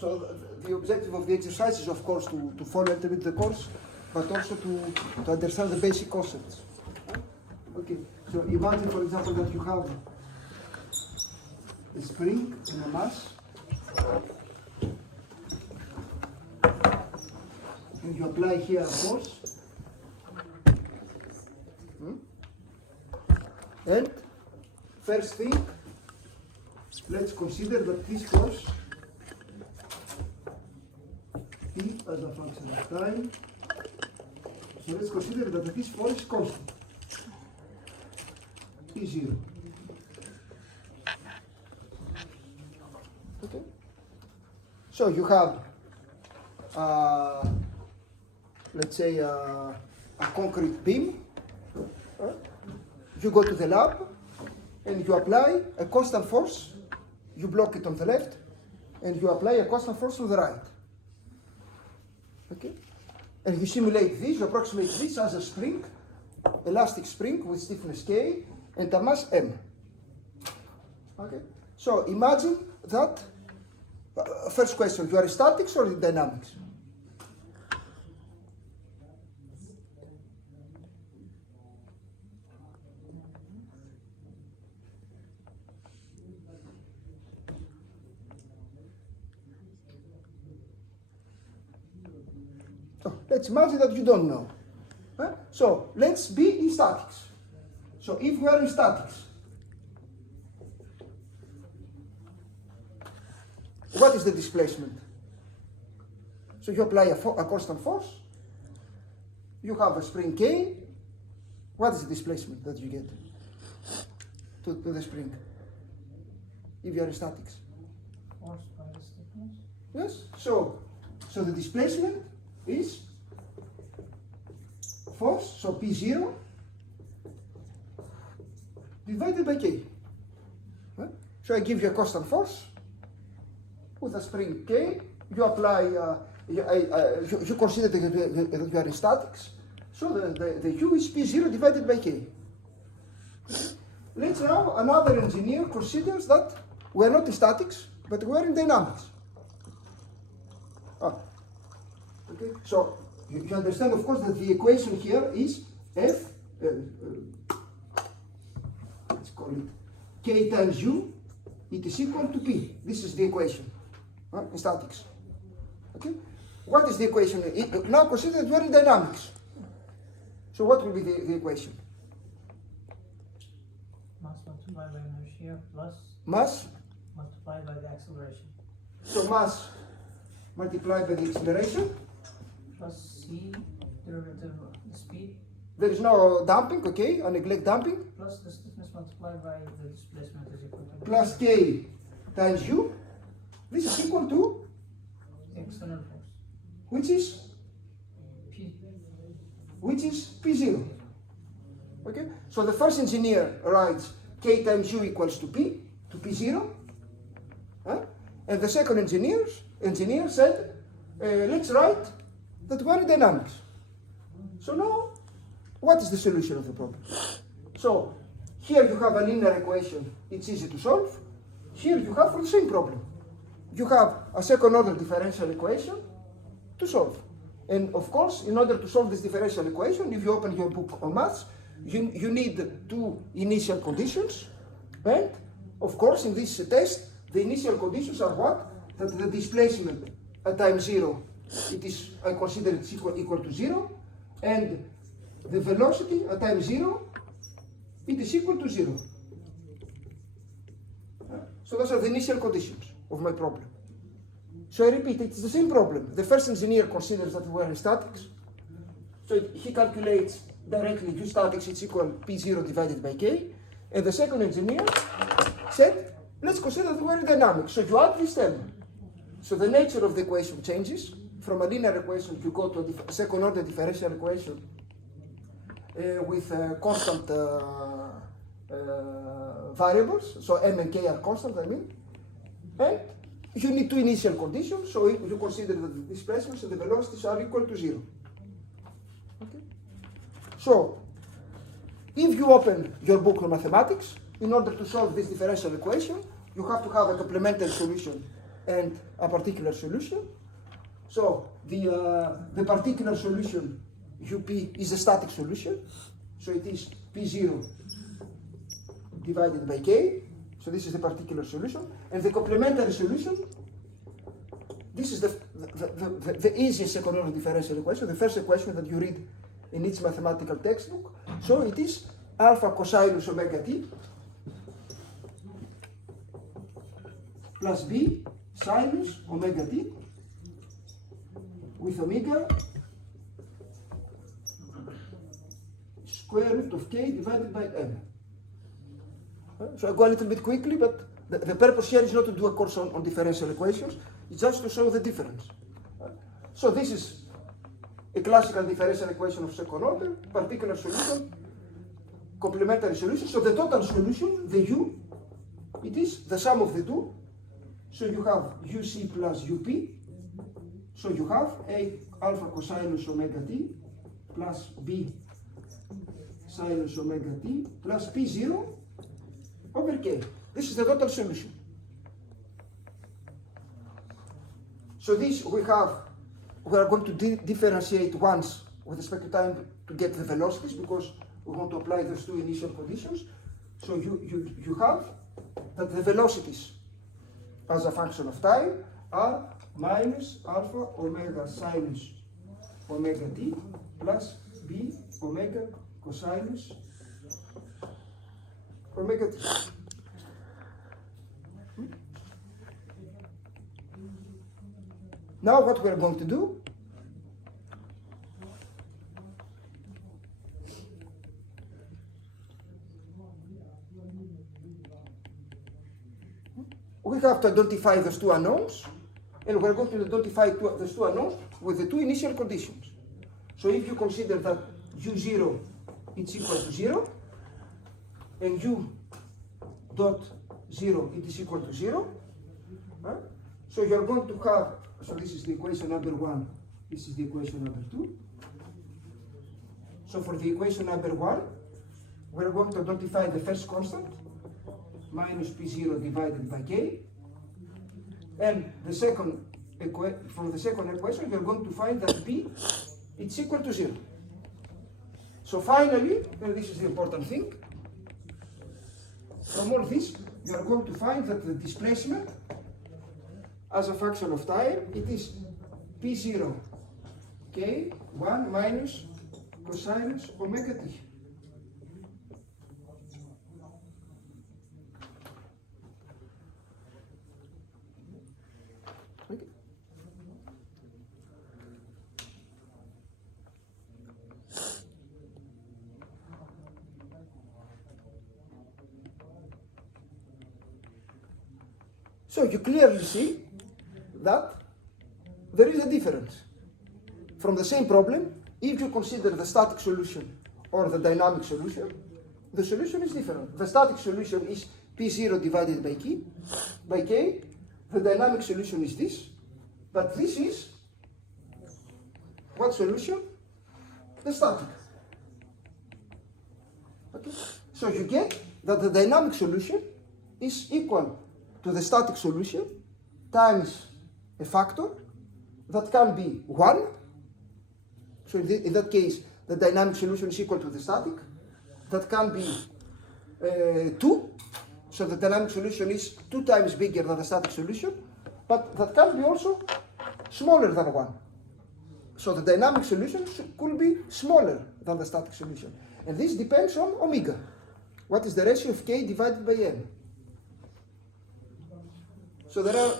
So the objective of the exercise is, of course, to follow a little bit the course, but also to understand the basic concepts. Okay, so imagine, for example, that you have a spring and a mass, and you apply here a force, and first thing, let's consider that this force P as a function of time. So let's consider that this force is constant, P0. Okay. So you have, let's say, a concrete beam. You go to the lab and you apply a constant force. You block it on the left, and you apply a constant force to the right. Okay? And you simulate this, you approximate this as a spring, elastic spring with stiffness K and a mass M. Okay? So imagine that, first question, you are in statics or in dynamics? Let's imagine that you don't know. So let's be in statics. So if we are in statics, what is the displacement? So you apply a constant force, you have a spring K, what is the displacement that you get to the spring if you are in statics? Force by the stiffness? Yes, so the displacement is force, so P0 divided by K. So I give you a constant force with a spring K, you apply, you consider that you are in statics, so the U is P0 divided by K. Let's now, another engineer considers that we are not in statics, but we are in dynamics. Okay, so you understand, of course, that the equation here is F, let's call it K times U, it is equal to P. This is the equation in statics. Okay, what is the equation? Now consider that we are in dynamics. So what will be the equation? Mass multiplied by inertia plus Mass multiplied by the acceleration. So mass multiplied by the acceleration. Plus C, derivative of the speed, There is no damping, okay? I neglect damping. plus the stiffness multiplied by the displacement is equal to Plus K times U. This is equal to, the external force. which is P. P0. Okay? So the first engineer writes K times U equals to P, to P0. And the second engineer said, let's write that we are in dynamics. So now, what is the solution of the problem? So here you have a linear equation, it's easy to solve. Here you have for the same problem. You have a second order differential equation to solve. And of course, in order to solve this differential equation, if you open your book on maths, you need two initial conditions. And of course, in this test, the initial conditions are what? That the displacement at time 0, I consider it's equal to 0, and the velocity at time 0, it is equal to 0. So those are the initial conditions of my problem. So I repeat, it's the same problem. The first engineer considers that we are in statics. So he calculates directly U statics is equal P0 divided by K. And the second engineer said, let's consider that we are in dynamics. So you add this term. So the nature of the equation changes. From a linear equation, you go to a second order differential equation with constant variables. So M and K are constant, I mean. And you need two initial conditions. So you consider that the displacements and the velocities are equal to 0. Okay? So if you open your book on mathematics, in order to solve this differential equation, you have to have a complementary solution and a particular solution. So the particular solution UP is a static solution. So it is P0 divided by K. So this is the particular solution. And the complementary solution, this is the easiest second order differential equation, the first equation that you read in each mathematical textbook. So it is alpha cosinus omega t plus b sinus omega t with omega square root of k divided by m. So I go a little bit quickly, but the purpose here is not to do a course on differential equations, it's just to show the difference. So this is a classical differential equation of second order, particular solution, complementary solution. So the total solution, the u, it is the sum of the two. So you have uc plus up. So you have a alpha cosinus omega t plus b sinus omega t plus p0 over k. This is the total solution. So this we are going to differentiate once with respect to time to get the velocities, because we want to apply those two initial conditions. So you have that the velocities as a function of time are minus alpha omega sinus omega t plus b omega cosinus omega t. Now what we are going to do, we have to identify those two unknowns, and we are going to identify those two unknowns with the two initial conditions. So if you consider that u0 is equal to 0, and u dot 0 it is equal to 0, so you are going to have, so this is the equation number 1, this is the equation number 2. So for the equation number 1, we are going to identify the first constant, minus p0 divided by k, and the second from the second equation, we are going to find that p is equal to 0. So finally, and this is the important thing, from all this, you are going to find that the displacement as a function of time, it is p0 k 1 minus cosinus omega t. Okay. So you clearly see that there is a difference from the same problem. If you consider the static solution or the dynamic solution, the solution is different. The static solution is p0 divided by k. The dynamic solution is this, but this is what solution? The static. Okay? So you get that the dynamic solution is equal to the static solution times a factor that can be 1. So in that case, the dynamic solution is equal to the static. That can be 2. So the dynamic solution is 2 times bigger than the static solution. But that can be also smaller than 1. So the dynamic solution could be smaller than the static solution. And this depends on omega. What is the ratio of k divided by m? So there are,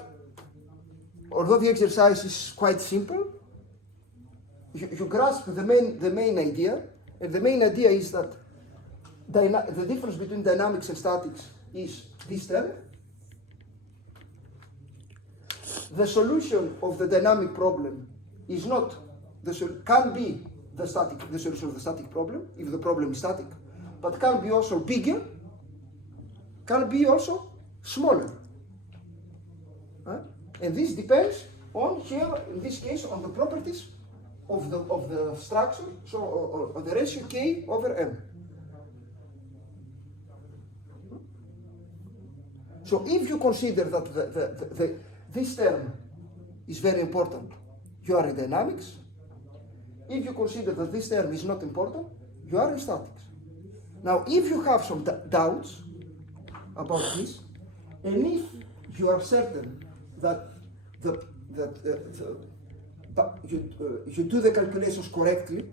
although the exercise is quite simple, you grasp the main idea, and the main idea is that the difference between dynamics and statics is this term. The solution of the dynamic problem is not can be the solution of the static problem if the problem is static, but can be also bigger, can be also smaller. And this depends on here, in this case, on the properties of the structure, so or the ratio k over m. So if you consider that this term is very important, you are in dynamics. If you consider that this term is not important, you are in statics. Now, if you have some doubts about this, and if you are certain that you do the calculations correctly,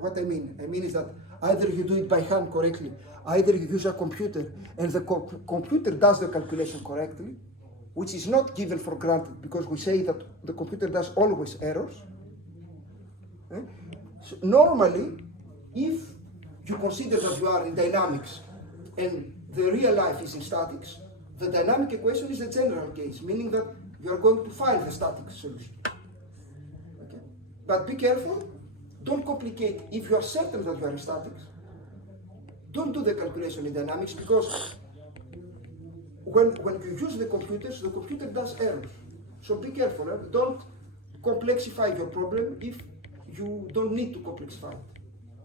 what I mean is that either you do it by hand correctly, either you use a computer and the computer does the calculation correctly, which is not given for granted because we say that the computer does always errors. So normally, if you consider that you are in dynamics and the real life is in statics, the dynamic equation is the general case, meaning that you are going to find the static solution. Okay? But be careful, don't complicate. If you are certain that you are in statics, don't do the calculation in dynamics because when you use the computer does errors. So be careful, don't complexify your problem if you don't need to complexify it.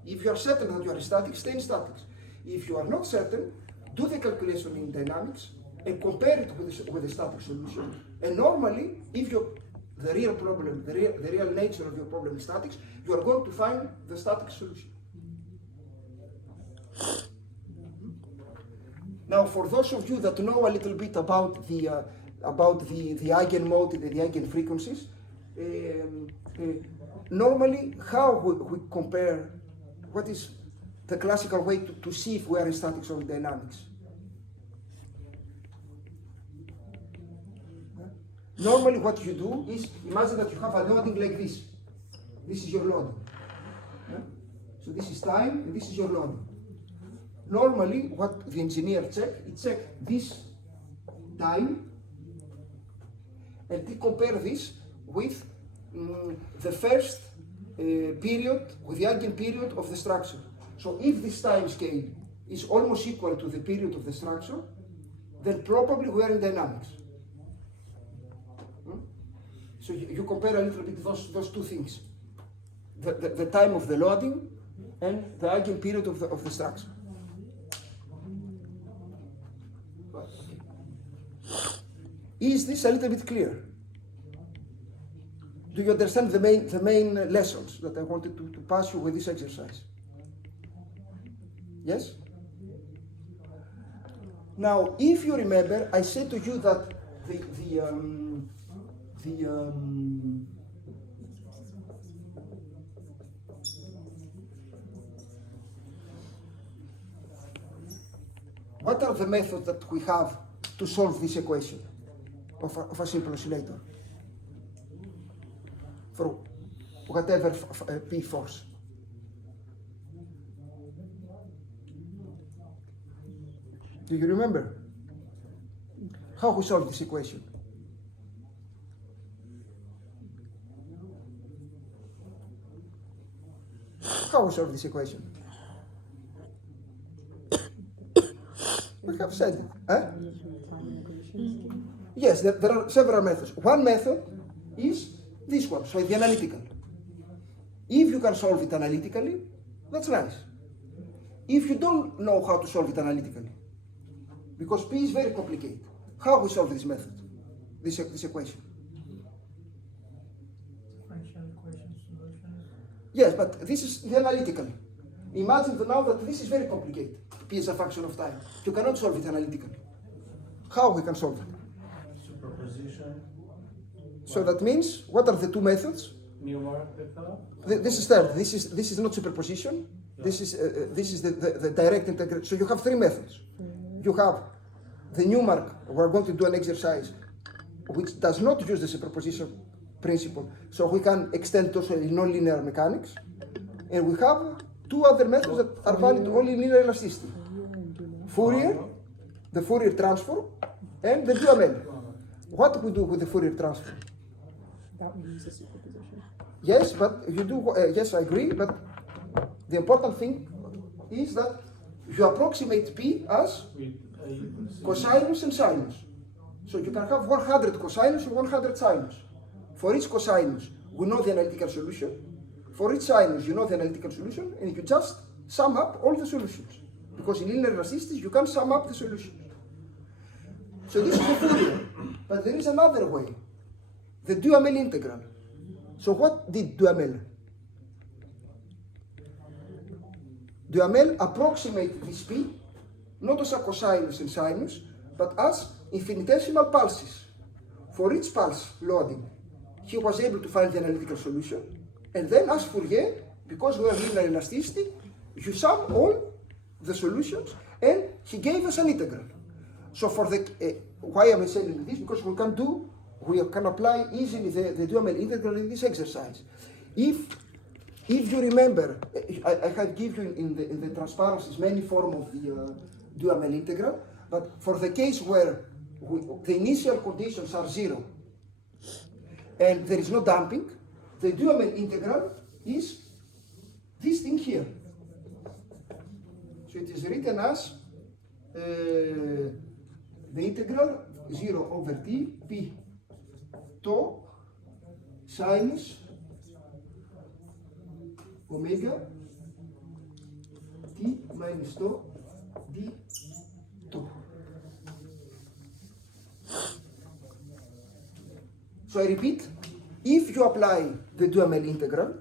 If you are certain that you are in statics, stay in statics. If you are not certain, do the calculation in dynamics and compare it with the static solution. And normally, if the real problem, the real nature of your problem is statics, you are going to find the static solution. Now, for those of you that know a little bit about the eigenmode, the eigenfrequencies, normally how we compare, what is the classical way to see if we are in statics or in dynamics? Normally what you do is, imagine that you have a loading like this. This is your loading. So this is time and this is your loading. Normally what the engineer check this time and they compare this with the first period, with the eigenperiod of the structure. So if this time scale is almost equal to the period of the structure, then probably we are in dynamics. So you compare a little bit those two things, the time of the loading and the eigenperiod of the structure. Is this a little bit clear? Do you understand the main lessons that I wanted to pass you with this exercise? Yes? Now, if you remember, I said to you that what are the methods that we have to solve this equation of a simple oscillator for whatever P force? Do you remember how we solve this equation? How we solve this equation? We have said it. Huh? Yes, there are several methods. One method is this one, so the analytical. If you can solve it analytically, that's nice. If you don't know how to solve it analytically, because P is very complicated, how we solve this method, this equation? Differential equation solution. Yes, but this is the analytical. Imagine now that this is very complicated. P is a function of time. You cannot solve it analytically. How we can solve it? Superposition. So that means, what are the two methods? Newmark method. This is third. This is not superposition. This is the direct integration. So you have three methods. You have the Newmark. We're going to do an exercise which does not use the superposition principle. So we can extend also in nonlinear mechanics. And we have two other methods that are valid only in linear elasticity. Fourier, the Fourier transform, and the UML. What do we do with the Fourier transform? That one uses superposition. Yes, but you do. Yes, I agree. But the important thing is that you approximate P as cosinus and sinus. So you can have 100 cosinus and 100 sinus. For each cosinus, we know the analytical solution. For each sinus, you know the analytical solution, and you just sum up all the solutions. Because in linear elasticity, you can sum up the solutions. So this is the Fourier. But there is another way, the Duhamel integral. So what did Duhamel? Duhamel approximated this P not as a cosinus and sinus, but as infinitesimal pulses. For each pulse loading, he was able to find the analytical solution, and then as Fourier, because we have linear elasticity, you sum all the solutions, and he gave us an integral. So for the, why am I saying this? Because we can apply easily the Duhamel integral in this exercise. If you remember, I have given you in the transparencies many forms of the Duhamel integral, but for the case where the initial conditions are 0 and there is no damping, the Duhamel integral is this thing here. So it is written as the integral 0 over t p tau sinus omega t minus tau d tau. So I repeat, if you apply the Duhamel integral,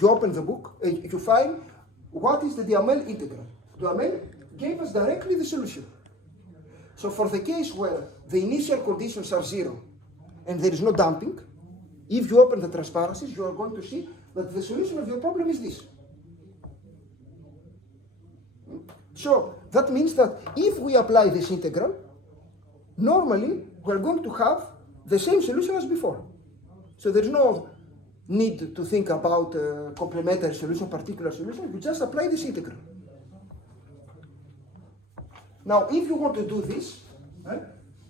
you open the book, you find what is the Duhamel integral. Duhamel gave us directly the solution. So for the case where the initial conditions are 0 and there is no damping, if you open the transparencies, you are going to see that the solution of your problem is this. So that means that if we apply this integral, normally we are going to have the same solution as before. So there's no need to think about complementary solution, particular solution, you just apply this integral. Now, if you want to do this,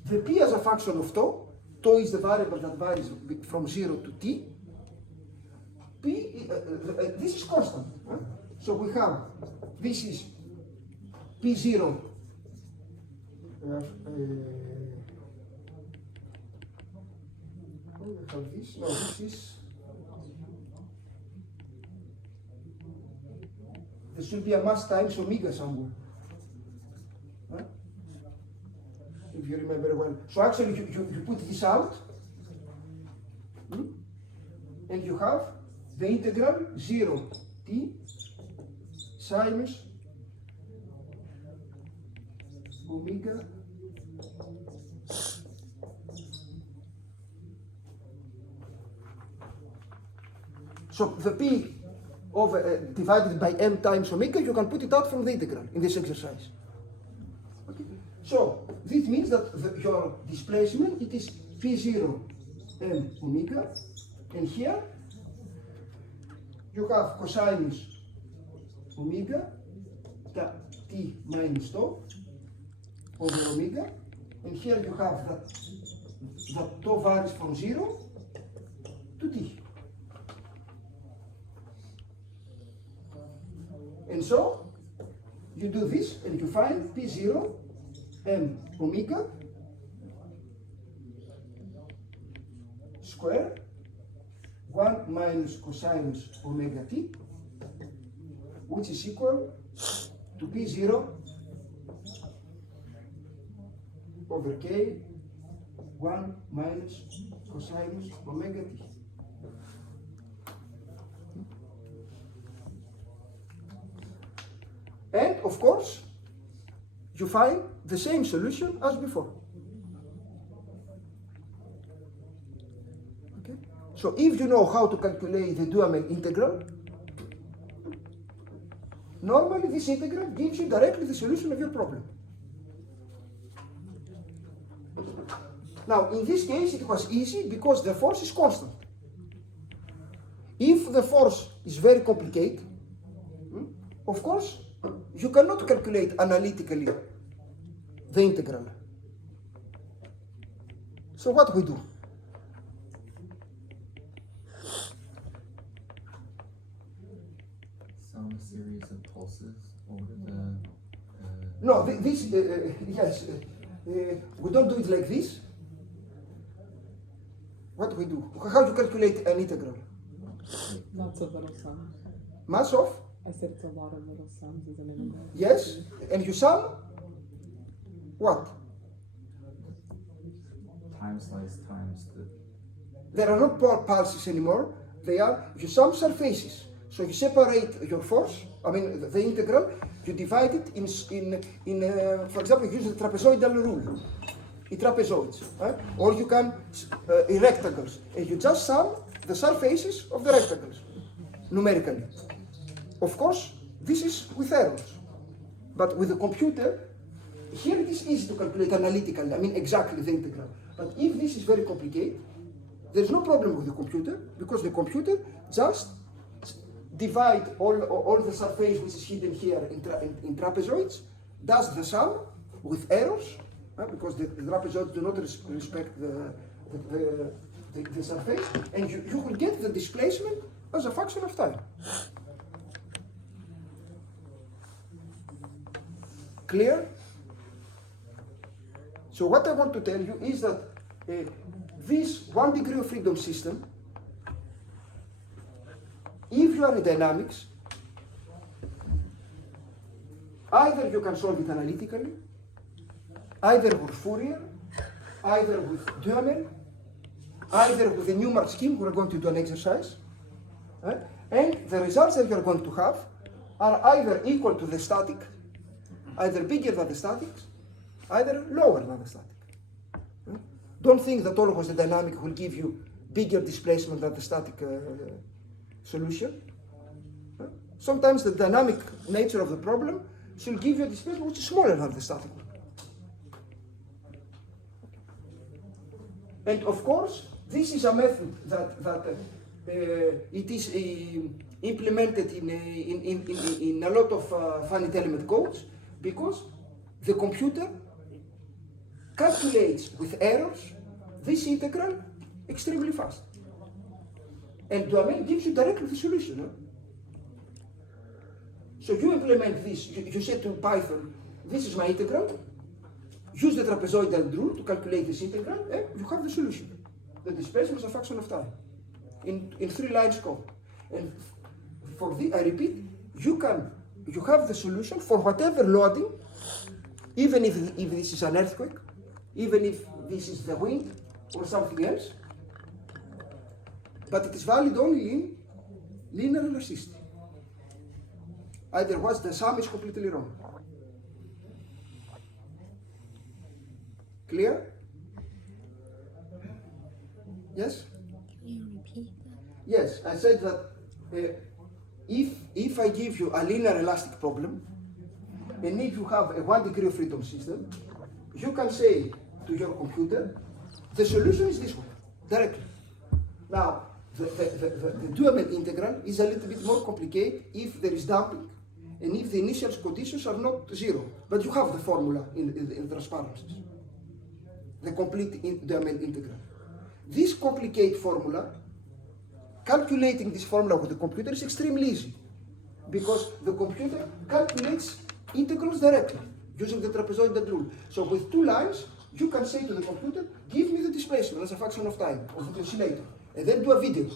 the p as a function of tau, tau is the variable that varies from 0 to t, p, this is constant. So we have, this is p0, this is, there should be a mass times omega somewhere. If you remember well. So actually you put this out, and you have the integral 0 t sinus omega so the p over divided by m times omega, you can put it out from the integral in this exercise. Okay. So this means that your displacement, it is p0 m omega, and here you have cosinus omega t minus tau over omega, and here you have that tau varies from 0 to t. And so you do this and you find p0 m omega square 1 minus cosinus omega t, which is equal to p0 over k 1 minus cosinus omega t. And of course, you find the same solution as before. Okay? So if you know how to calculate the Duhamel integral, normally this integral gives you directly the solution of your problem. Now, in this case, it was easy because the force is constant. If the force is very complicated, of course, you cannot calculate analytically the integral. So what we do? Sum a series of pulses over the... No, this, yes, we don't do it like this. What we do? How do you calculate an integral? Lots of little sums. Mass of? I said it's a lot of little sums, isn't it? Yes, and you sum what? time slice times the. There are not pulses anymore. They are your sum surfaces. So you separate your force, I mean the integral, you divide it for example, you use the trapezoidal rule, in trapezoids, or you can in rectangles, and you just sum the surfaces of the rectangles, numerically. Of course, this is with errors, but with the computer, here it is easy to calculate analytically, I mean exactly the integral. But if this is very complicated, there's no problem with the computer, because the computer just divide all the surface which is hidden here in trapezoids, does the sum with errors, because the trapezoids do not respect the surface, and you will get the displacement as a function of time. Clear? So what I want to tell you is that this 1 degree of freedom system, if you are in dynamics, either you can solve it analytically, either with Fourier, either with Duhamel, either with the Newmark scheme. We're going to do an exercise, and the results that you're going to have are either equal to the static, either bigger than the statics, either lower than the static. Don't think that always the dynamic will give you bigger displacement than the static solution. Sometimes the dynamic nature of the problem should give you a displacement which is smaller than the static one. And of course, this is a method that it is implemented in a lot of finite element codes, because the computer calculates with errors this integral extremely fast. And Duhamel gives you directly the solution. So you implement this, you say to Python, this is my integral, use the trapezoidal rule to calculate this integral, and you have the solution. The displacement is a function of time, in 3 lines code. And for the, I repeat, you have the solution for whatever loading, even if this is an earthquake, even if this is the wind or something else, but it is valid only in linear elasticity. Otherwise, the sum is completely wrong. Clear? Yes? Can you repeat that? Yes, I said that if I give you a linear elastic problem, and if you have a 1 degree of freedom system, you can say to your computer, the solution is this one, directly. Now, the Duhamel integral is a little bit more complicated if there is damping, and if the initial conditions are not 0. But you have the formula in transparencies, the complete Duhamel integral. This complicated formula, calculating this formula with the computer is extremely easy, because the computer calculates integrals directly using the trapezoidal rule. So with 2 lines, you can say to the computer, give me the displacement as a function of time of the oscillator, and then do a video.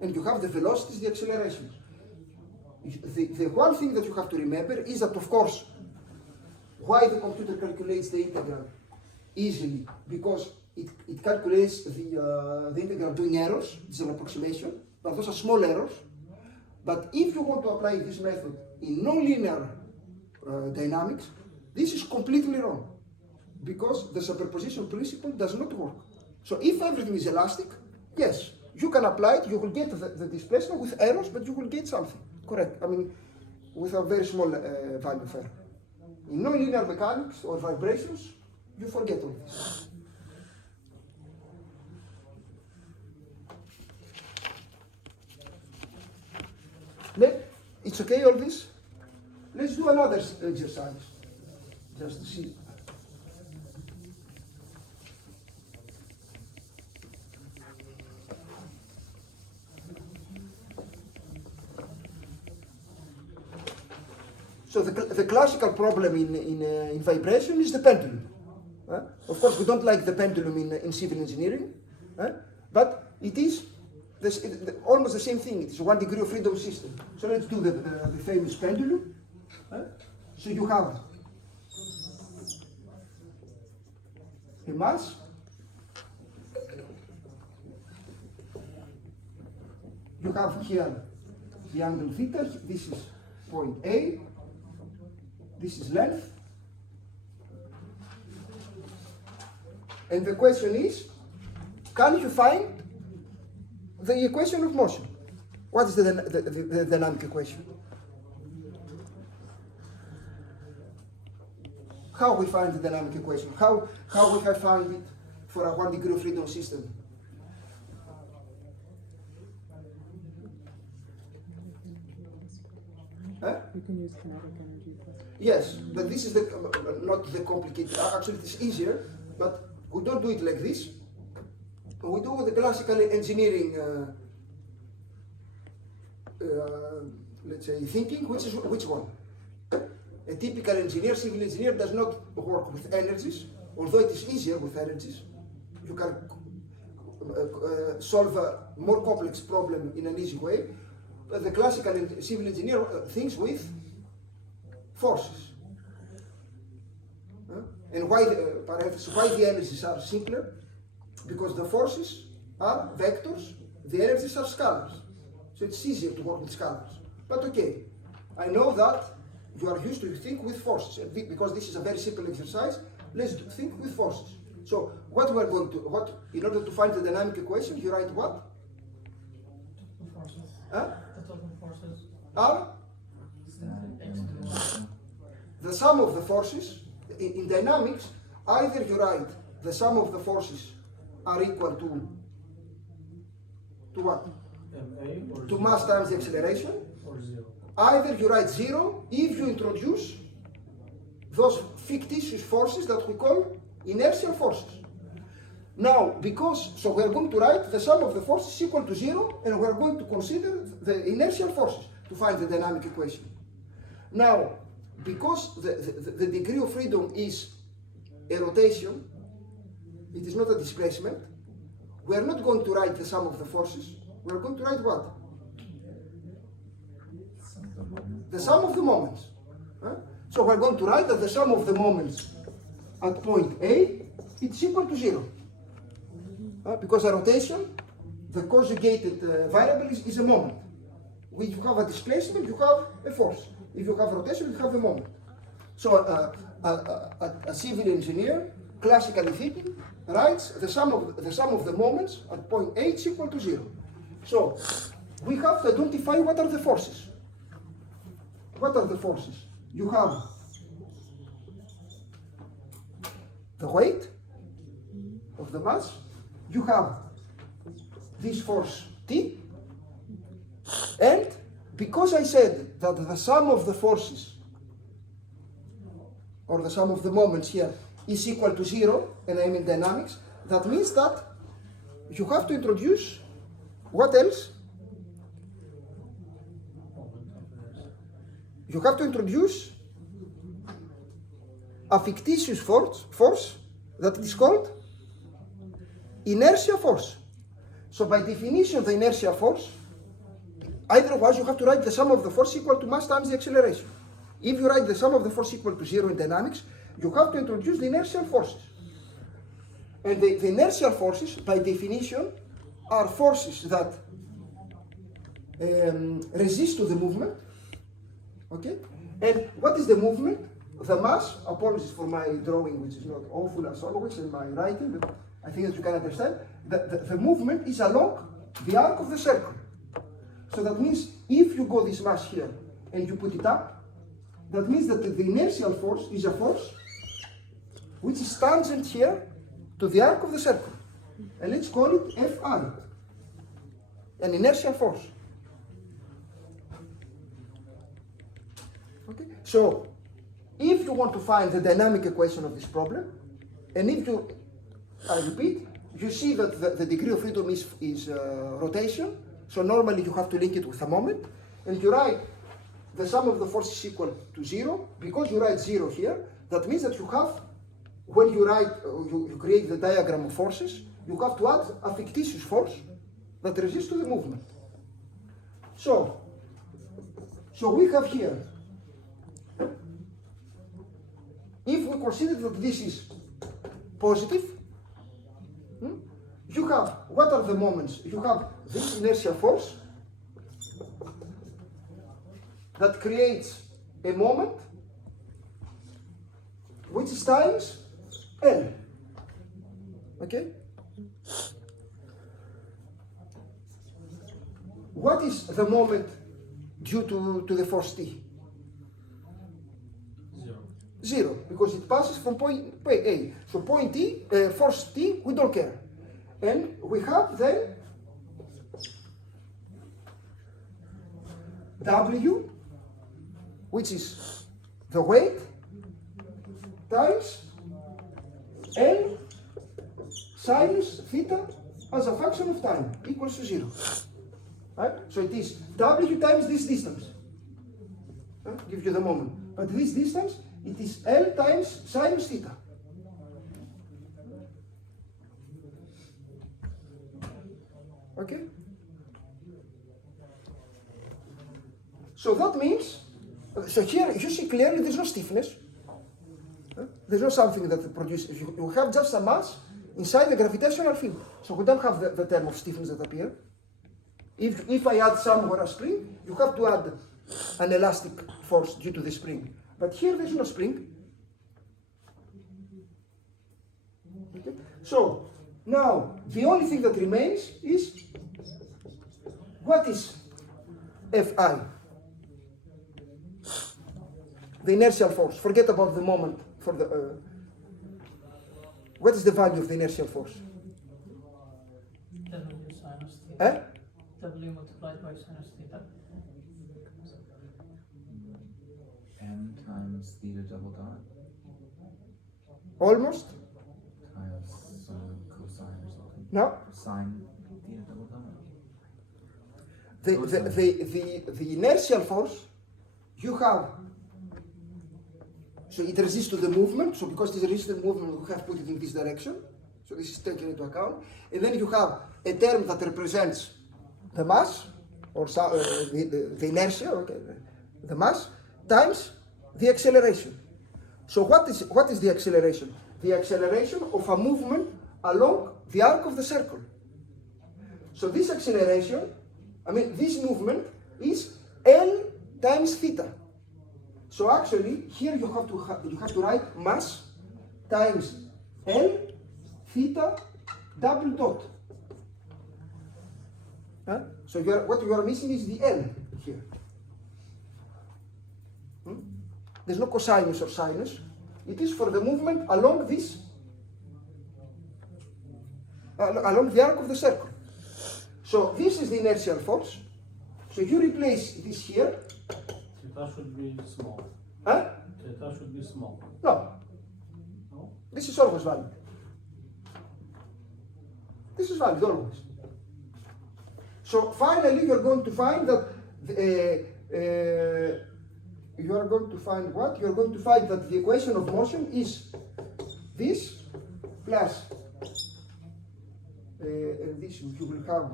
And you have the velocities, the accelerations. The one thing that you have to remember is that, of course, why the computer calculates the integral easily, because it calculates the integral doing errors. It's an approximation, but those are small errors. But if you want to apply this method in nonlinear dynamics, this is completely wrong, because the superposition principle does not work. So if everything is elastic, yes, you can apply it, you will get the displacement with errors, but you will get something, correct? I mean, with a very small value of error. In nonlinear mechanics or vibrations, you forget all this. It's okay all this? Let's do another exercise, just to see. So the classical problem in vibration is the pendulum. Of course, we don't like the pendulum in civil engineering, but it is almost the same thing. It is a 1 degree of freedom system. So let's do the famous pendulum. So you have the mass you have here the angle theta, this is point A, this is length, and the question is, can you find the equation of motion? What is the dynamic equation? How we find the dynamic equation? How we can find it for a 1 degree of freedom system? Huh? You can use kinetic energy. Yes, but this is not the complicated. Actually, it's easier, but we don't do it like this. We do the classical engineering, let's say, thinking. Which one? A typical engineer, civil engineer, does not work with energies, although it is easier with energies. You can solve a more complex problem in an easy way. But the classical civil engineer thinks with forces. And why the energies are simpler? Because the forces are vectors, the energies are scalars. So it's easier to work with scalars. But okay, I know that you are used to think with forces, and because this is a very simple exercise, let's think with forces. So what we are going to, in order to find the dynamic equation, you write what? Forces. Huh? The total forces. Are Static and inertial. the sum of the forces. In dynamics, either you write the sum of the forces are equal to what? MA or To zero? mass times the acceleration. Or zero. Either you write zero if you introduce those fictitious forces that we call inertial forces. Now, so we are going to write the sum of the forces equal to zero, and we are going to consider the inertial forces to find the dynamic equation. Now, because the degree of freedom is a rotation, it is not a displacement, we are not going to write the sum of the forces, we are going to write what? Some of the moment. The sum of the moments. Huh? So we're going to write that the sum of the moments at point A is equal to zero. Because a rotation, the conjugated variable is a moment. If you have a displacement, you have a force. If you have rotation, you have a moment. So a civil engineer, classically thinking, writes the sum of the moments at point A is equal to zero. So we have to identify what are the forces. What are the forces? You have the weight of the mass, you have this force T, and because I said that the sum of the forces, or the sum of the moments here, is equal to zero, and I'm in dynamics, that means that you have to introduce what else? You have to introduce a fictitious force that is called inertia force. So by definition, the inertia force, otherwise you have to write the sum of the force equal to mass times the acceleration. If you write the sum of the force equal to zero in dynamics, you have to introduce the inertial forces. And the inertial forces, by definition, are forces that resist to the movement. Okay? And what is the movement? The mass, apologies for my drawing, which is not awful as always, and my writing, but I think that you can understand. The movement is along the arc of the circle. So that means if you go this mass here and you put it up, that means that the inertial force is a force which is tangent here to the arc of the circle. And let's call it Fi, an inertial force. Okay? So, if you want to find the dynamic equation of this problem, and if you, I repeat, you see that the degree of freedom is rotation, so normally you have to link it with a moment, and you write the sum of the forces equal to zero. Because you write zero here, that means that you have, when you write, you create the diagram of forces, you have to add a fictitious force that resists to the movement. So we have here, if we consider that this is positive, You have, what are the moments? You have this inertial force that creates a moment which is times L. Okay? What is the moment due to the force T? 0, because it passes from point A. So point T, force T, we don't care. And we have then W, which is the weight, times L sinus theta as a function of time, equals to 0. Right? So it is W times this distance. Gives you the moment. But this distance, it is L times sinus theta. Okay? So that means, so here you see clearly there's no stiffness. There's not something that produces, you have just a mass inside the gravitational field. So we don't have the term of stiffness that appear. If I add somewhere a spring, you have to add an elastic force due to the spring. But here there's no spring. Okay? So now the only thing that remains is what is Fi? The inertial force. Forget about the moment for the. What is the value of the inertial force? W sinus theta. Eh? W multiplied by sinus theta. M times theta double dot Almost. times some cosine or something. No. Sine theta double dot. The inertial force you have. So it resists to the movement. So because it resists to the movement, we have put it in this direction. So this is taken into account. And then you have a term that represents the mass, or the inertia, okay, the mass, times the acceleration. So what is the acceleration? The acceleration of a movement along the arc of the circle. So this acceleration, this movement is L times theta. So actually, here you have to write mass times L theta double dot. So what you are missing is the L here. There's no cosinus or sinus. It is for the movement along this, along the arc of the circle. So this is the inertial force. So you replace this here. Theta should be small. Huh? Theta should be small. No, No? this is always valid. This is valid always. So finally, you're going to find that you are going to find what? You're going to find that the equation of motion is this plus this. You will have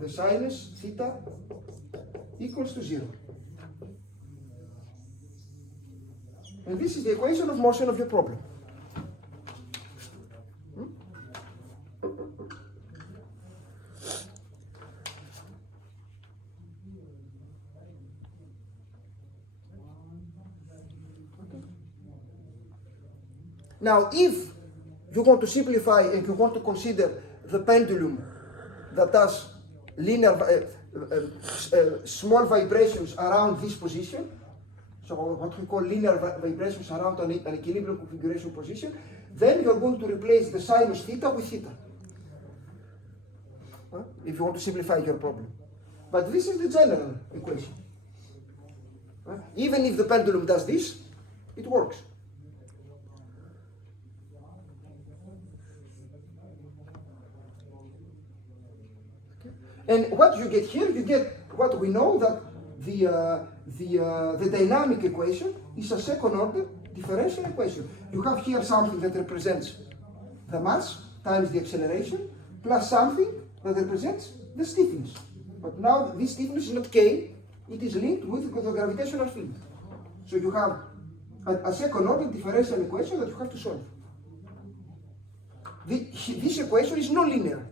the sinus theta equals to 0. And this is the equation of motion of your problem. Now, if you want to simplify and you want to consider the pendulum that does linear, small vibrations around this position, so what we call linear vibrations around an equilibrium configuration position, then you're going to replace the sinus theta with theta. If you want to simplify your problem. But this is the general equation. Even if the pendulum does this, it works. And what you get here, you get what we know, that the dynamic equation is a second order differential equation. You have here something that represents the mass times the acceleration plus something that represents the stiffness. But now this stiffness is not K, it is linked with the gravitational field. So you have a second order differential equation that you have to solve. This equation is non-linear.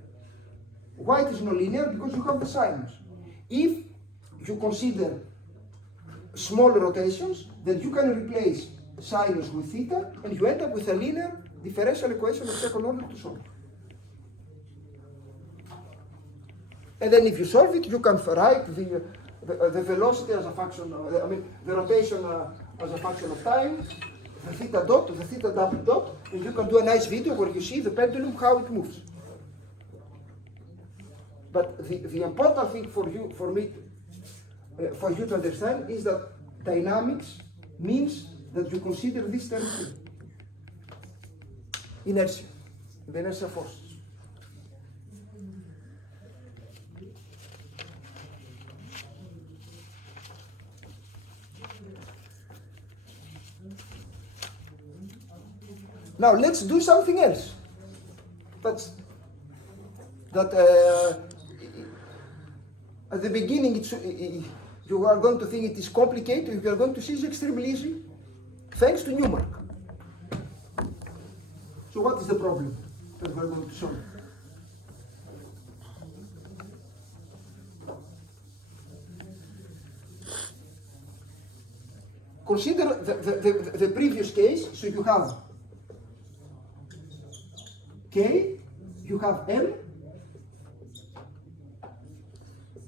Why it is non-linear? Because you have the sinus. If you consider small rotations, then you can replace sinus with theta, and you end up with a linear differential equation of second order to solve. And then if you solve it, you can write the velocity as a function, the rotation as a function of time, the theta dot, the theta double dot, and you can do a nice video where you see the pendulum, how it moves. But the important thing for you to understand is that dynamics means that you consider this term here. Inertia, the inertia forces. Now let's do something else. At the beginning you are going to think it is complicated. You are going to see it's extremely easy, thanks to Newmark. So what is the problem that we are going to solve? Consider the previous case. So you have K, you have M,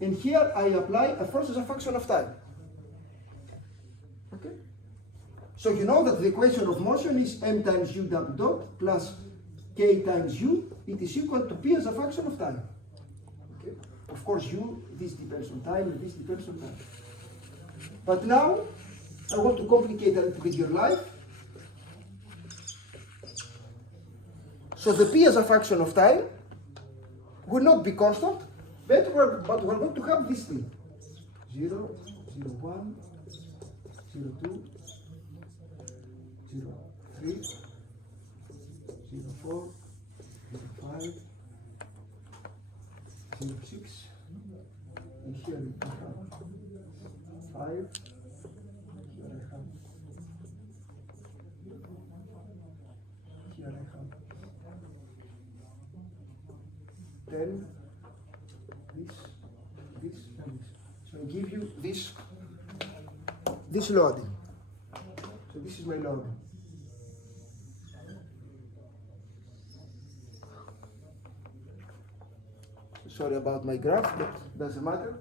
and here I apply a force as a function of time. Okay? So you know that the equation of motion is m times u double dot plus k times u. It is equal to p as a function of time. Okay? Of course, this depends on time, and this depends on time. But now, I want to complicate a little bit your life. So the p as a function of time will not be constant, but we're going to have this thing. 0, 0, 1, 0, 2, 0, 3, 0, 4, 0, 5, 0, 6, and here we have 5, here I have 10, this, and this. So I give you this loading. So this is my loading. Sorry about my graph, but doesn't matter.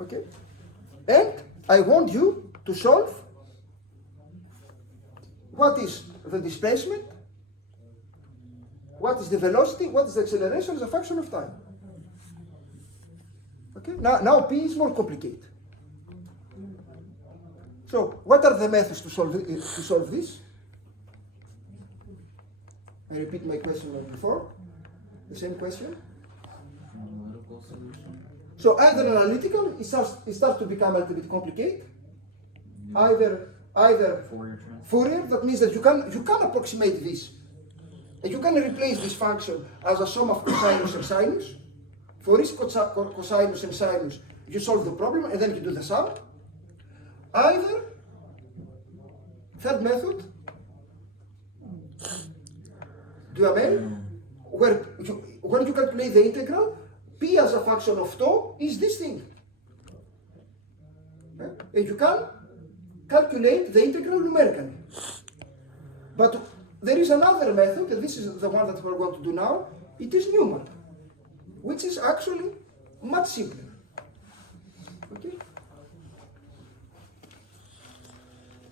Okay? And I want you to solve what is the displacement, what is the velocity, what is the acceleration as a function of time. Okay? Now P is more complicated. So what are the methods to solve this? I repeat my question like before. The same question. Analytical solution. So either analytical, it starts to become a little bit complicated. Either Fourier transform. Fourier, that means that you can approximate this. And you can replace this function as a sum of cosinus and sinus. For each cosinus and sinus, you solve the problem and then you do the sum. Either, third method, Duhamel, where when you calculate the integral, P as a function of tau is this thing. Okay? And you can calculate the integral numerically. But there is another method, and this is the one that we're going to do now. It is Newmark, which is actually much simpler. Okay?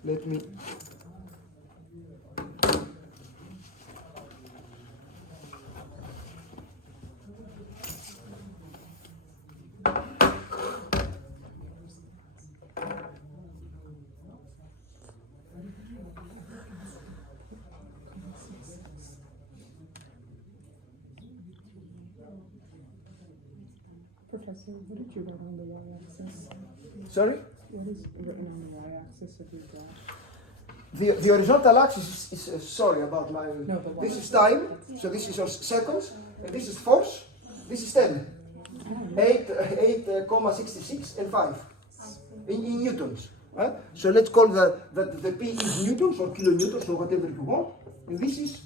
Let me. Professor, what did you write on the y-axis? Sorry? What is written on the y-axis of your graph? The horizontal axis is sorry about my. No, but This is time, so this is your seconds, and this is force. This is 10. 8,66 and 5 in newtons. So let's call that the P is newtons or kilonewtons or whatever you want, and this is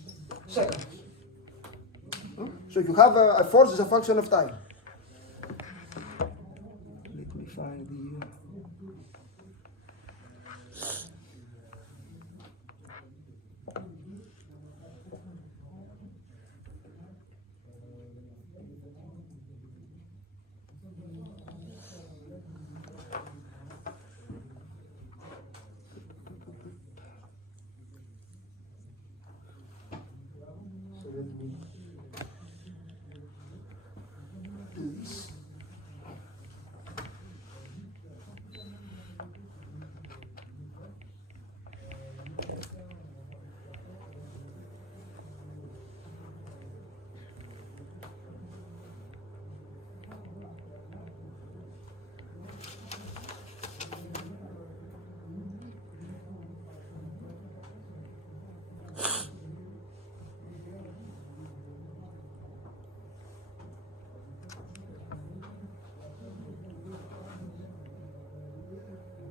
seconds. So you have a force as a function of time. Let me find the. So let me do this.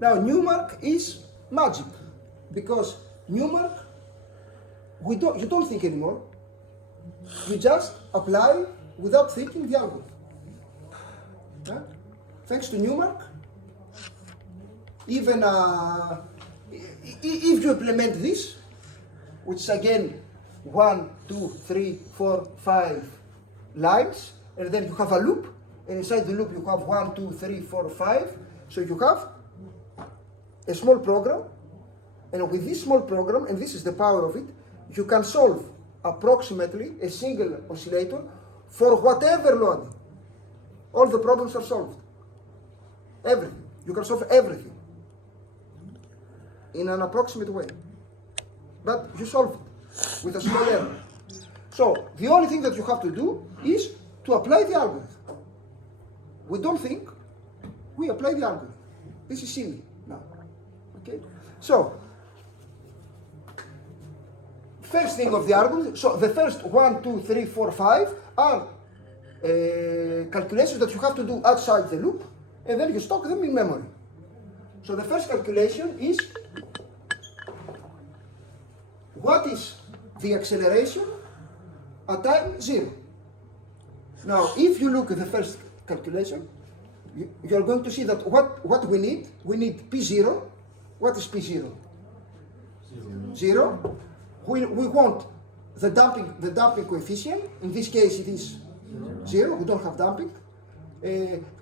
Now Newmark is magic because Newmark, you don't think anymore. You just apply without thinking the algorithm. Yeah? Thanks to Newmark, even if you implement this, which is again 1, 2, 3, 4, 5 lines, and then you have a loop, and inside the loop you have 1, 2, 3, 4, 5. So you have a small program, and with this small program, and this is the power of it, you can solve approximately a single oscillator for whatever loading. All the problems are solved. Everything. You can solve everything in an approximate way. But you solve it with a small error. So the only thing that you have to do is to apply the algorithm. We don't think, we apply the algorithm. This is silly now. Okay? So, first thing of the algorithm, so the first 1, 2, 3, 4, 5 are calculations that you have to do outside the loop, and then you stock them in memory. So the first calculation is what is the acceleration at time 0. Now, if you look at the first calculation, you're going to see that what we need P0. What is P0? 0. We want the damping coefficient. In this case, it is 0. We don't have damping.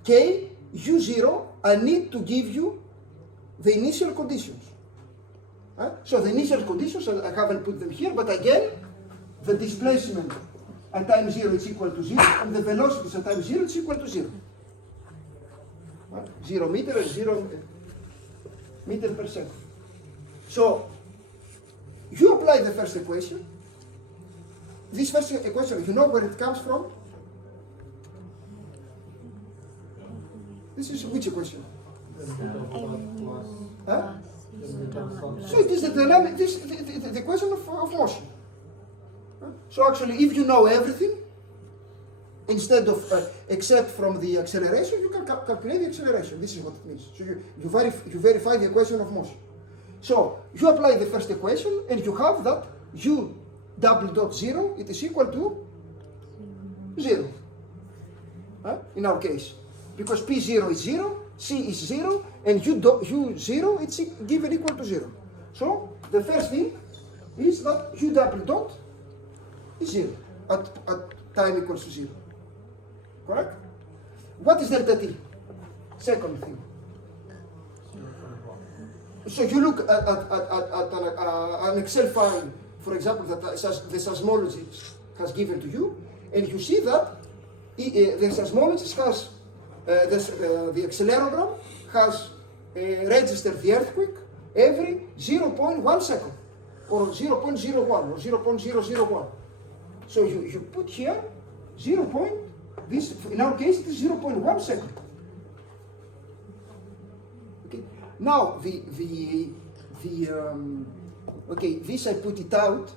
K, U0, I need to give you the initial conditions. So the initial conditions, I haven't put them here, but again, the displacement at time 0 is equal to 0, and the velocities at time 0 is equal to 0. 0 meter and 0 meter per second. So you apply the first equation. This first equation, you know where it comes from? This is which equation? Huh? So it is the dynamic, the equation of motion. So actually, if you know everything, instead of except from the acceleration, you can calculate the acceleration. This is what it means. So you verify the equation of motion. So you apply the first equation, and you have that u double dot 0, it is equal to 0. In our case, because P0 is 0, C is 0, and U0 it's given equal to 0. So the first thing is that U double dot is 0 at time equals to 0. Correct? What is delta T? Second thing. So you look at an Excel file, for example, that the seismologist has given to you, and you see that the seismologist has the accelerogram has registered the earthquake every 0.1 second, or 0.01, or 0.001. So you put here 0. This, in our case, it is 0.1 second. Okay. Now okay, this I put it out,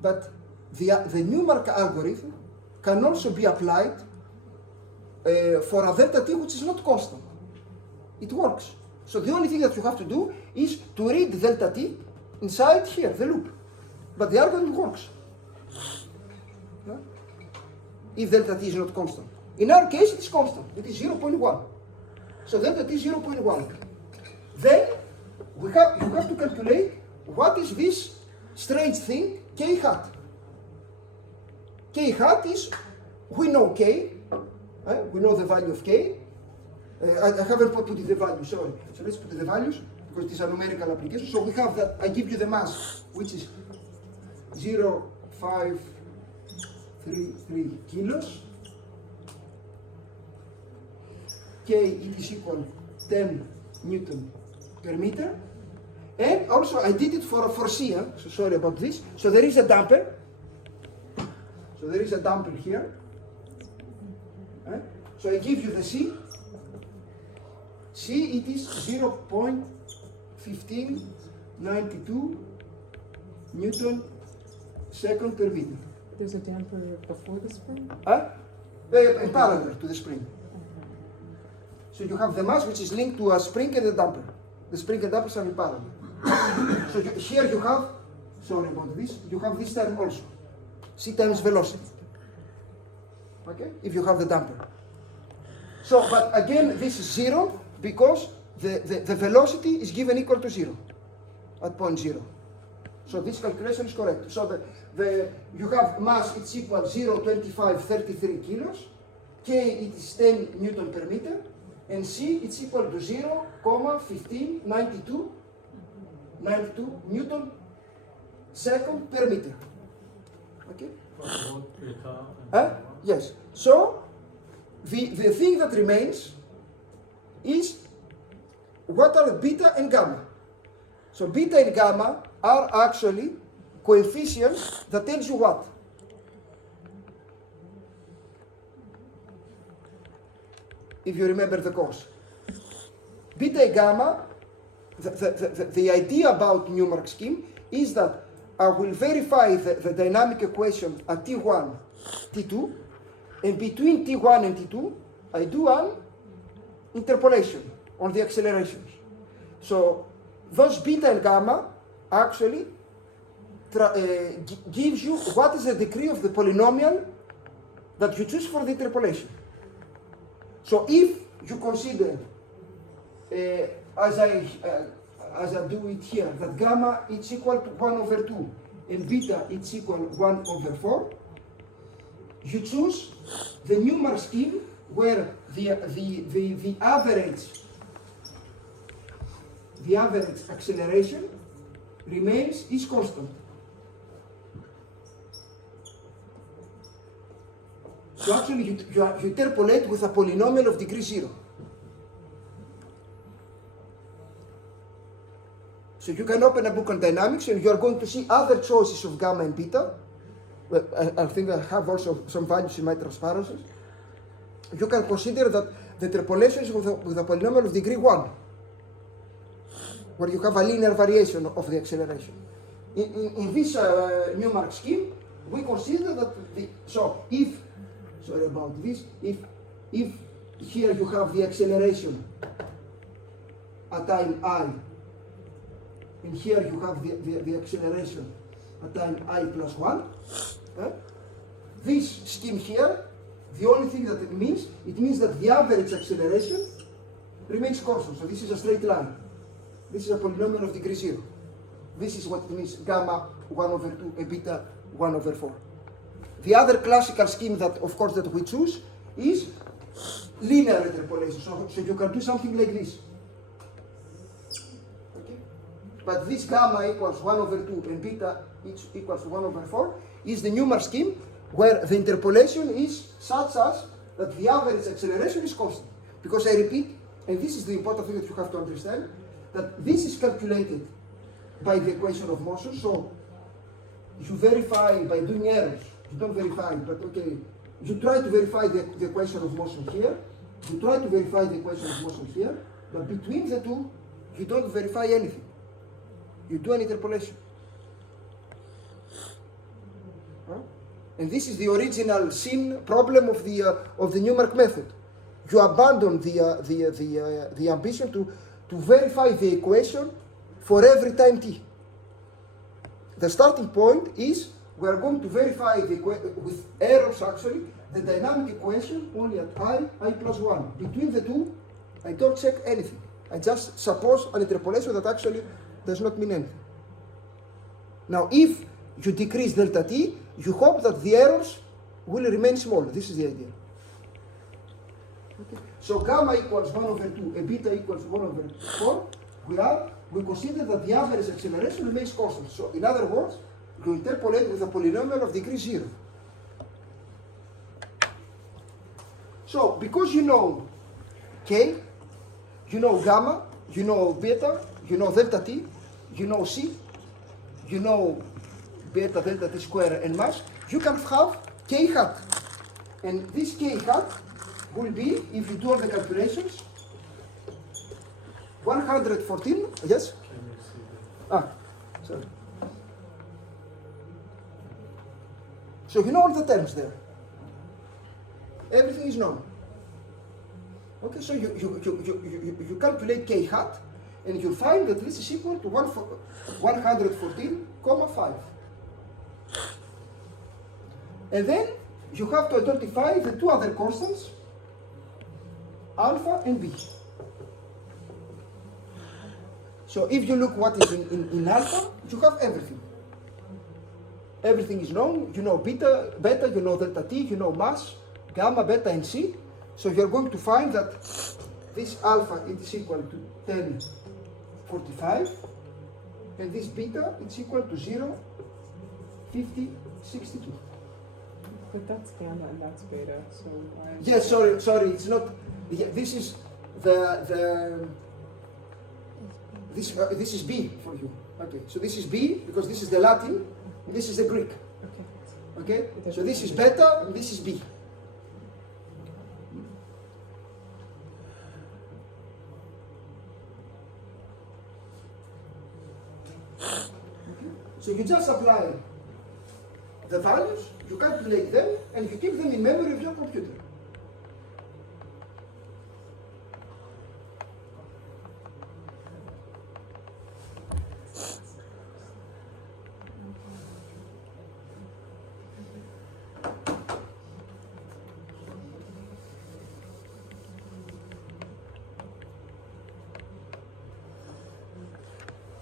but the Newmark algorithm can also be applied for a delta t which is not constant. It works. So the only thing that you have to do is to read delta t inside here, the loop. But the argument works. No? If delta t is not constant. In our case, it is constant. It is 0.1. So delta t is 0.1. Then you have to calculate what is this strange thing, k hat. K hat is, we know k, we know the value of k. I haven't put the value, sorry. So let's put the values because it is a numerical application. So we have that, I give you the mass, which is 0.533 kilos. K, it is equal 10 Newton per meter. And also I did it for C, so sorry about this. So there is a damper. So there is a damper here. So I give you the C. C, it is 0.1592 Newton second per meter. There's a damper before the spring? In parallel to the spring. So you have the mass which is linked to a spring and a damper. The spring and dampers are in parallel. So here you have, sorry about this, you have this term also. C times velocity. Okay? If you have the damper. So, but again, this is 0 because the velocity is given equal to 0 at point 0. So this calculation is correct. So you have mass, it's equal 0.2533 kilos. K, it is 10 Newton per meter. And C, it's equal to 0.1592 Newton second per meter. Okay? What beta and Yes. So the thing that remains is what are beta and gamma. So beta and gamma are actually coefficients that tells you what? If you remember the course. Beta and gamma, the idea about Newmark scheme is that I will verify the dynamic equation at T1, T2, and between T1 and T2, I do an interpolation on the accelerations. So those beta and gamma actually gives you what is the degree of the polynomial that you choose for the interpolation. So if you consider, as I do it here, that gamma is equal to 1/2 and beta is equal 1/4, you choose the Newmark scheme where the average acceleration is constant. So actually you interpolate with a polynomial of degree 0. So you can open a book on dynamics and you are going to see other choices of gamma and beta. Well, I think I have also some values in my transparencies. You can consider that the interpolation is with a polynomial of degree 1, where you have a linear variation of the acceleration. In this Newmark scheme, we consider that if here you have the acceleration at time I, and here you have the acceleration at time I plus 1, this scheme here, the only thing that it means that the average acceleration remains constant. So this is a straight line. This is a polynomial of degree 0. This is what it means, gamma 1/2 and beta 1/4. The other classical scheme that, of course, that we choose is linear interpolation. So you can do something like this. Okay? But this gamma equals 1/2 and beta equals 1/4 is the Newmark scheme where the interpolation is such as that the average acceleration is constant. Because I repeat, and this is the important thing that you have to understand, that this is calculated by the equation of motion. So you verify by doing errors. You don't verify, but okay, you try to verify the equation of motion here, you try to verify the equation of motion here, but between the two, you don't verify anything. You do an interpolation. And this is the original sin problem of the Newmark method. you abandon the ambition to verify the equation for every time t. The starting point is we are going to verify with errors actually the dynamic equation only at I plus 1. Between the two, I don't check anything. I just suppose an interpolation that actually does not mean anything. Now, if you decrease delta t, you hope that the errors will remain small. This is the idea. Okay. So gamma equals 1 over 2 and beta equals 1 over 4, we consider that the average acceleration remains constant. So in other words, you interpolate with a polynomial of degree 0. So because you know k, you know gamma, you know beta, you know delta t, you know c, you know beta delta t square and mass, you can have k hat. And this k hat will be, if you do all the calculations, 114, yes? Can you see Ah, sorry. So you know all the terms there. Everything is known. Okay, so you calculate k hat, and you find that this is equal to 114,5. And then you have to identify the two other constants, alpha and b. So if you look what is in alpha, you have everything. Everything is known. You know beta, you know delta t, you know mass, gamma, beta, and c. So you're going to find that this alpha is equal to 1045, and this beta is equal to 0, 50, 62. But that's gamma and that's beta, so why? Yes, sorry, it's not. Yeah, this is this is B for you. Okay, so this is B because this is the Latin, and this is the Greek. Okay. Okay, so this is beta, and this is B. So you just apply the values, you calculate them, and you keep them in memory of your computer.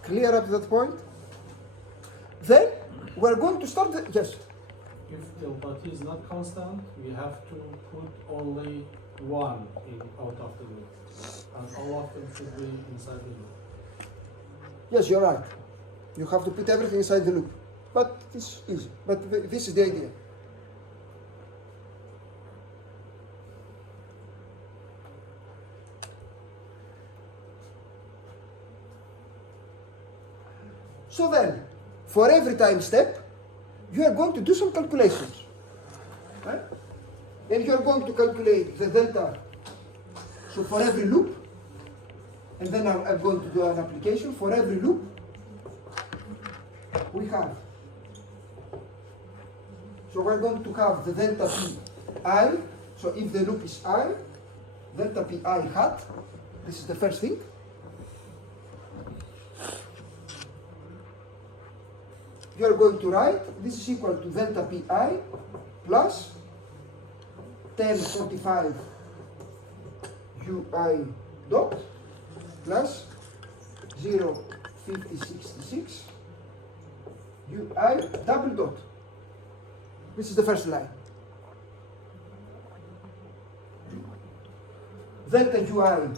Clear up to that point? Then we're going to start the, yes? If delta t is not constant, we have to put only one out of the loop. And all of them should be inside the loop. Yes, you're right. You have to put everything inside the loop. But it's easy. But this is the idea. So then, for every time step, you are going to do some calculations. Right? And you are going to calculate the delta. So for every loop, and then I'm going to do an application. For every loop, we have. So we're going to have the delta pi. So if the loop is I, delta pi hat, this is the first thing. You are going to write this is equal to delta pi plus 1045 ui dot plus 0.5066 ui double dot. This is the first line. Delta ui,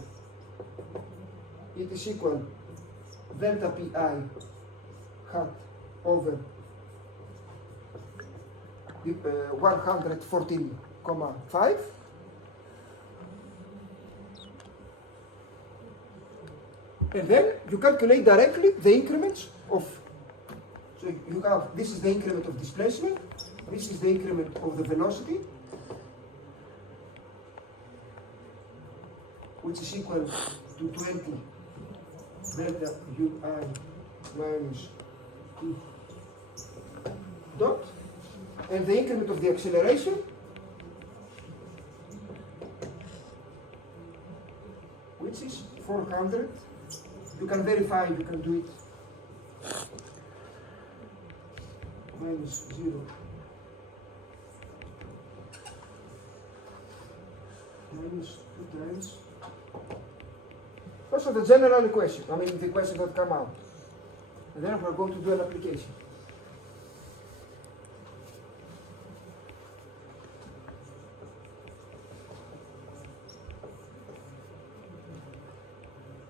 it is equal delta pi hat over 114,5. And then you calculate directly the increments of, so you have, this is the increment of displacement, this is the increment of the velocity, which is equal to 20 delta ui minus t dot, and the increment of the acceleration 400. You can verify, you can do it. Minus 0. Minus 2 times. Also the general equation, I mean the equation that come out. And then we're going to do an application.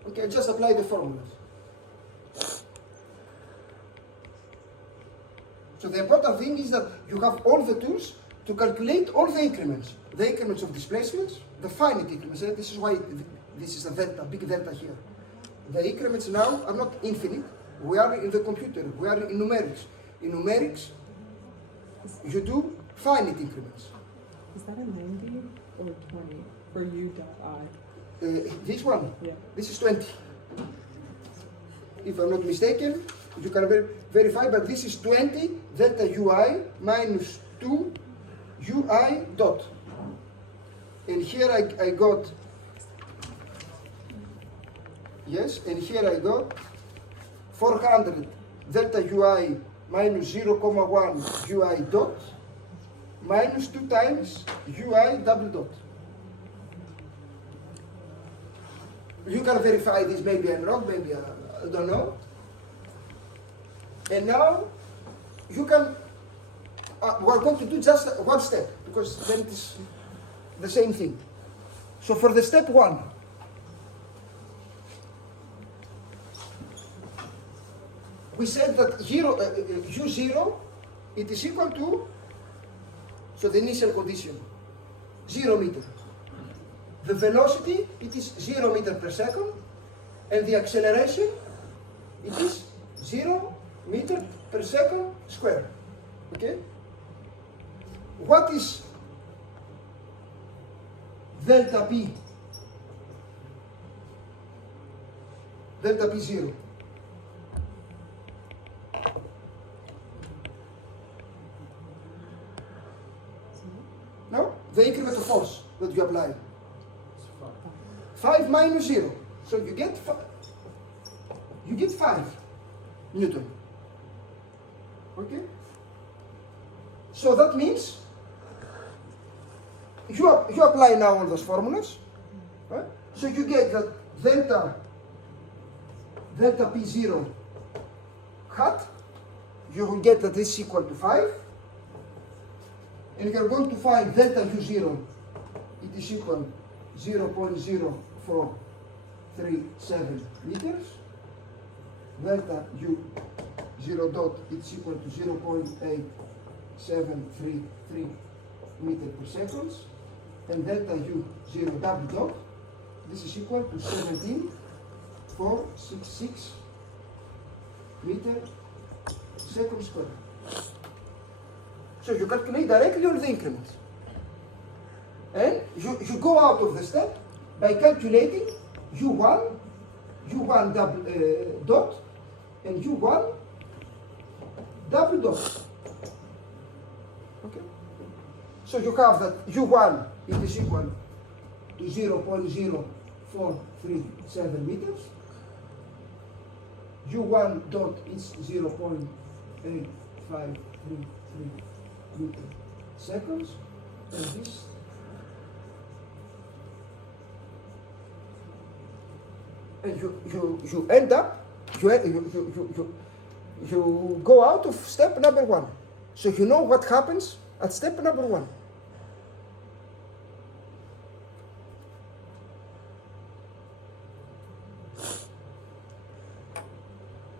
Okay, just apply the formulas. So the important thing is that you have all the tools to calculate all the increments. The increments of displacements, the finite increments. And this is why this is a delta, big delta here. The increments now are not infinite. We are in the computer. We are in numerics. In numerics, you do finite increments. Is that a 90 or 20 for u dot I? This one, Yeah. this is 20. If I'm not mistaken, you can verify, but this is 20 delta ui minus 2 ui dot. And here I got, yes, and here I got 400 delta ui minus 0,1 ui dot minus 2 times ui double dot. You can verify this, maybe I'm wrong, maybe I don't know. And now you can, we're going to do just one step, because then it is the same thing. So for the step 1, we said that u0, it is equal to, so the initial condition, 0 meter. The velocity, it is 0 meter per second, and the acceleration, it is 0 meter per second square. Okay? What is delta P? Delta P0. No? The increment of force that you apply. It's fine. 5 minus 0. So you get 5 Newton. Okay? So that means you apply now all those formulas. Right? So you get that delta P0 hat, you will get that this is equal to 5. And you're going to find delta U0, it is equal 0.0437 meters. Delta U0 dot, it's equal to 0.8733 meter per second. And delta U0 double dot, this is equal to 17.466 meter second square. So you calculate directly all the increments. And you go out of the step by calculating U1 double dot, and U1 double dot. Okay? So you have that U1 it is equal to 0.0437 meters. U1 dot is 0.8533 meter seconds, and this and you end up you go out of step number 1, so you know what happens at step number 1.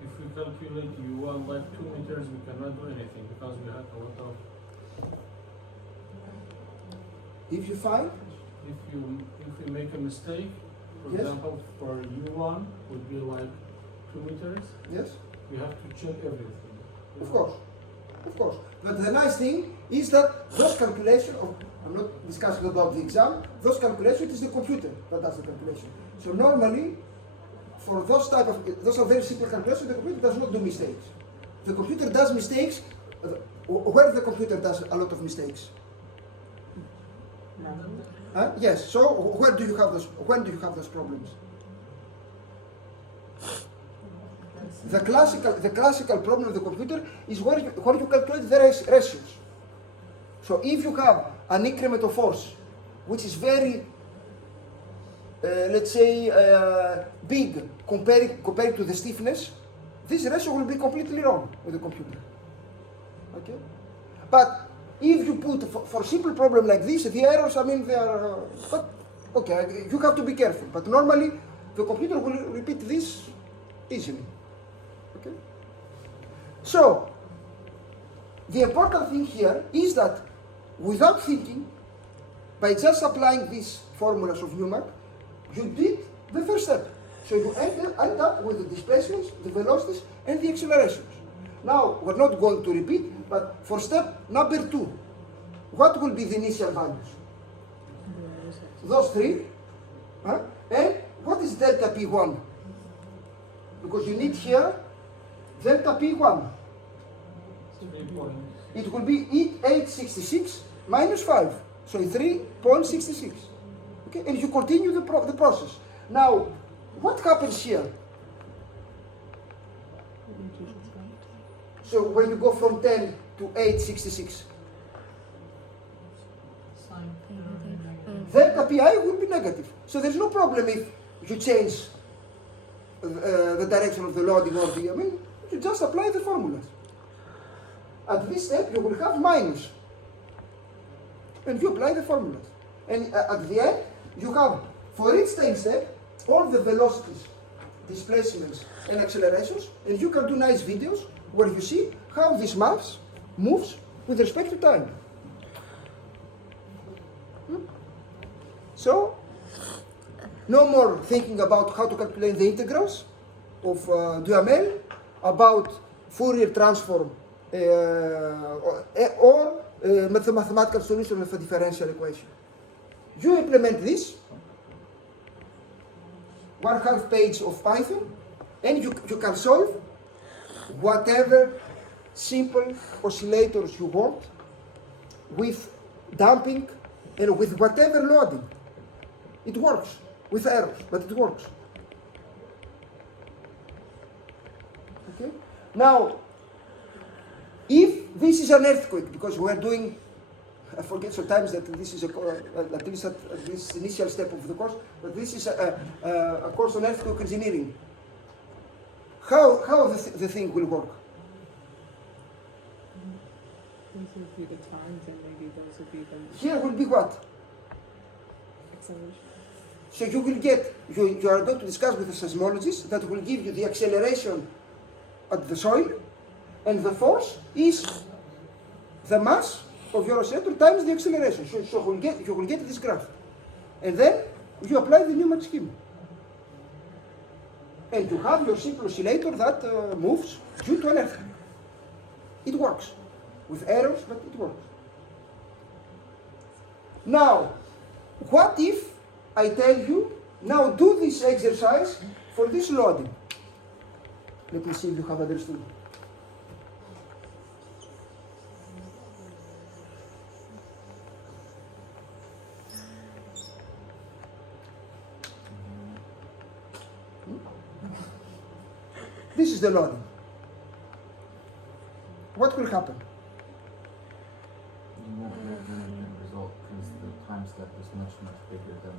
If we calculate U1 like 2 meters, we cannot do anything because we have a lot of. If you find, If we make a mistake, for Yes. example, for U1 would be like 2 meters, yes, we have to check everything. of course. But the nice thing is that those calculations, I'm not discussing about the exam, those calculations, it is the computer that does the calculation. So normally, for those are very simple calculations, the computer does not do mistakes. The computer does mistakes, where the computer does a lot of mistakes. Yes, so when do you have those problems? The classical problem of the computer is where you calculate the ratios. So if you have an increment of force, which is very, let's say, big compared to the stiffness, this ratio will be completely wrong with the computer. Okay? But if you put, for simple problem like this, the errors, I mean, they are, but okay, you have to be careful. But normally, the computer will repeat this easily. Okay? So, the important thing here is that without thinking, by just applying these formulas of Newmark, you did the first step. So you end up with the displacements, the velocities, and the accelerations. Now, we're not going to repeat, but for step number 2, what will be the initial values? Those three. And what is delta P1? Because you need here delta P1. 3 points. It will be 866 minus 5. So 3.66. Okay, and you continue the process. Now, what happens here? So when you go from 10 to 866, Sign negative. delta Pi will be negative. So there's no problem if you change the direction of the loading or the, I mean, you just apply the formulas. At this step, you will have minus. And you apply the formulas. And at the end, you have, for each time step, all the velocities, displacements, and accelerations, and you can do nice videos where you see how this mass moves with respect to time. So, no more thinking about how to calculate the integrals of Duhamel, about Fourier transform, or the mathematical solution of a differential equation. You implement this, 1/2 page of Python, and you can solve whatever simple oscillators you want with damping and with whatever loading. It works with errors, but it works. Okay? Now, if this is an earthquake, because we're doing, I forget sometimes that this is at least at this initial step of the course, but this is a course on earthquake engineering. How the thing will work? These would be the times, and maybe those would be the Here will be what? acceleration. So you will get, you are going to discuss with the seismologist that will give you the acceleration at the soil, and the force is the mass of your oscillator times the acceleration. So you will get this graph. And then you apply the Newmark scheme. And you have your simple oscillator that moves due to an earthquake. It works. With errors, but it works. Now, what if I tell you, now do this exercise for this loading? Let me see if you have understood. This is the loading. What will happen? You won't get the end result because the time step is much, much bigger than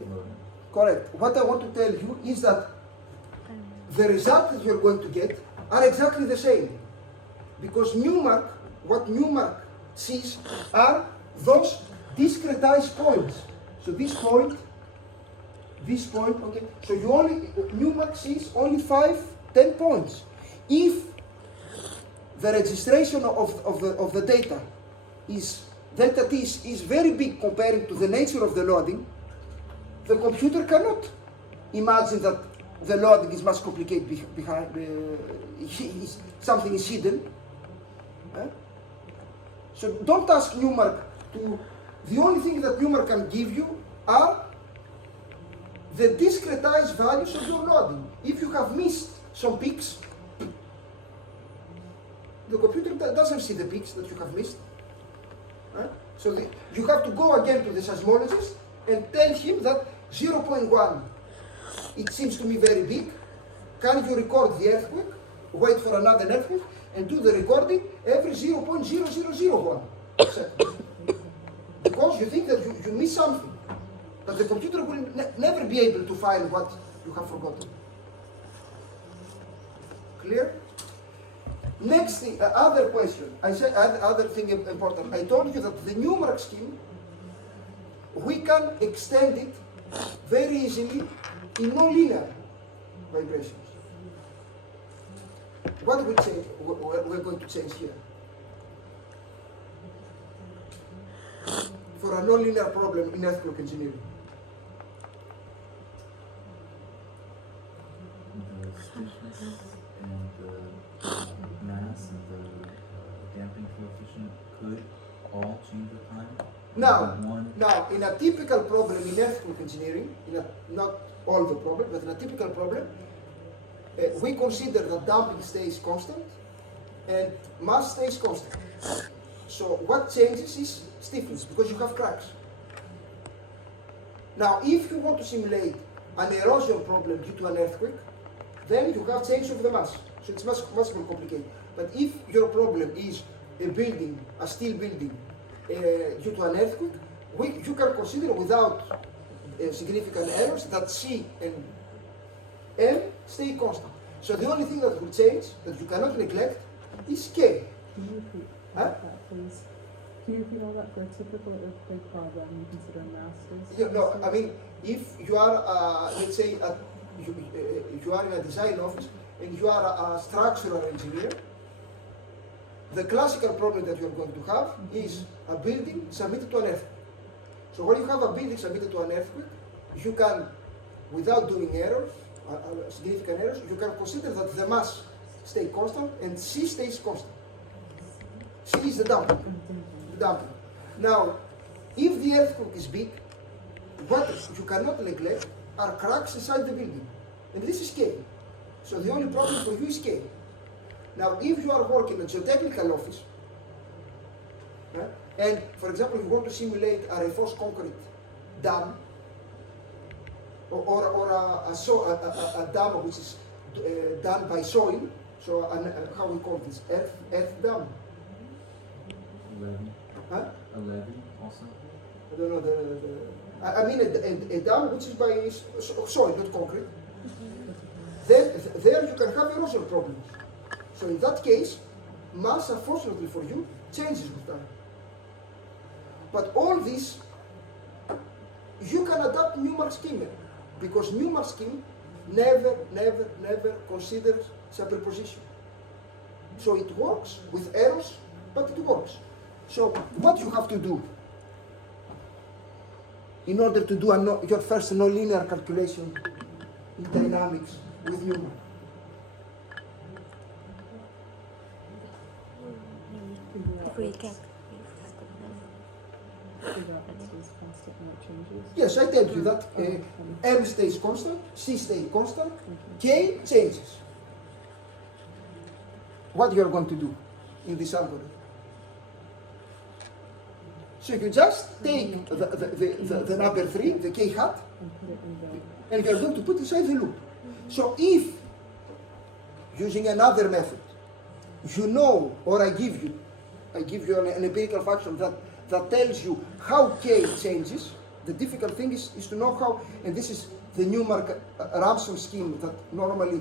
the loading. Correct. What I want to tell you is that the result that you're going to get are exactly the same. Because Newmark, what Newmark sees are those discretized points. So this point, okay. So Newmark sees only 5-10 points. If the registration of the data is, delta t is very big compared to the nature of the loading, the computer cannot imagine that the loading is much complicated behind, something is hidden. So don't ask Newmark to, the only thing that Newmark can give you are the discretized values of your loading. If you have missed some peaks, the computer doesn't see the peaks that you have missed. So you have to go again to the seismologist and tell him that 0.1, it seems to me very big, can you record the earthquake, wait for another earthquake, and do the recording every 0.0001 seconds? Because you think that you miss something. But the computer will never be able to find what you have forgotten. Clear? Next thing, other question. I said other thing important. I told you that the numeral scheme, we can extend it very easily in nonlinear vibrations. What we change? We're going to change here. For a nonlinear problem in earthquake engineering. The stiffness and the mass and the damping coefficient could all change with time? Now, in a typical problem in earthquake engineering, not all the problem, but in a typical problem, we consider that damping stays constant and mass stays constant. So what changes is stiffness, because you have cracks. Now, if you want to simulate an erosion problem due to an earthquake, then you have change of the mass. So it's much more complicated. But if your problem is a building, a steel building, due to an earthquake, you can consider without significant errors that C and M stay constant. So the only thing that will change, that you cannot neglect, is K. Can you repeat Huh? that, please? Can you repeat all that for a typical earthquake problem? You consider mass stays? You know, I mean, if you are, let's say, you are in a design office and you are a structural engineer, the classical problem that you are going to have is a building submitted to an earthquake. So when you have a building submitted to an earthquake, you can, without doing errors, significant errors, you can consider that the mass stays constant and C stays constant. C is the damping. Now, if the earthquake is big, what you cannot neglect are cracks inside the building. And this is K. So the only problem for you is K. Now, if you are working in a geotechnical office, and for example, you want to simulate a reinforced concrete dam, or a dam which is done by soil, so how we call this, earth dam. Levy? Huh? A levy also? I don't know, I mean a dam which is by soil, not concrete. Then there you can have erosion problems. So in that case, mass, unfortunately for you, changes with time. But all this, you can adapt Newmark scheme, because Newmark scheme never considers superposition. So it works with errors, but it works. So what you have to do in order to do your first nonlinear calculation in dynamics with Newmark? If we get Figure out what stays constant and what changes? Yes, I tell you that M stays constant, C stays constant, K changes. What you are going to do in this algorithm? So you just take the number 3, the K hat, And put it in the, and you are going to put inside the loop. So if, using another method, you know, or I give you an empirical function that tells you how K changes, the difficult thing is to know how, and this is the Newmark Ramson scheme that normally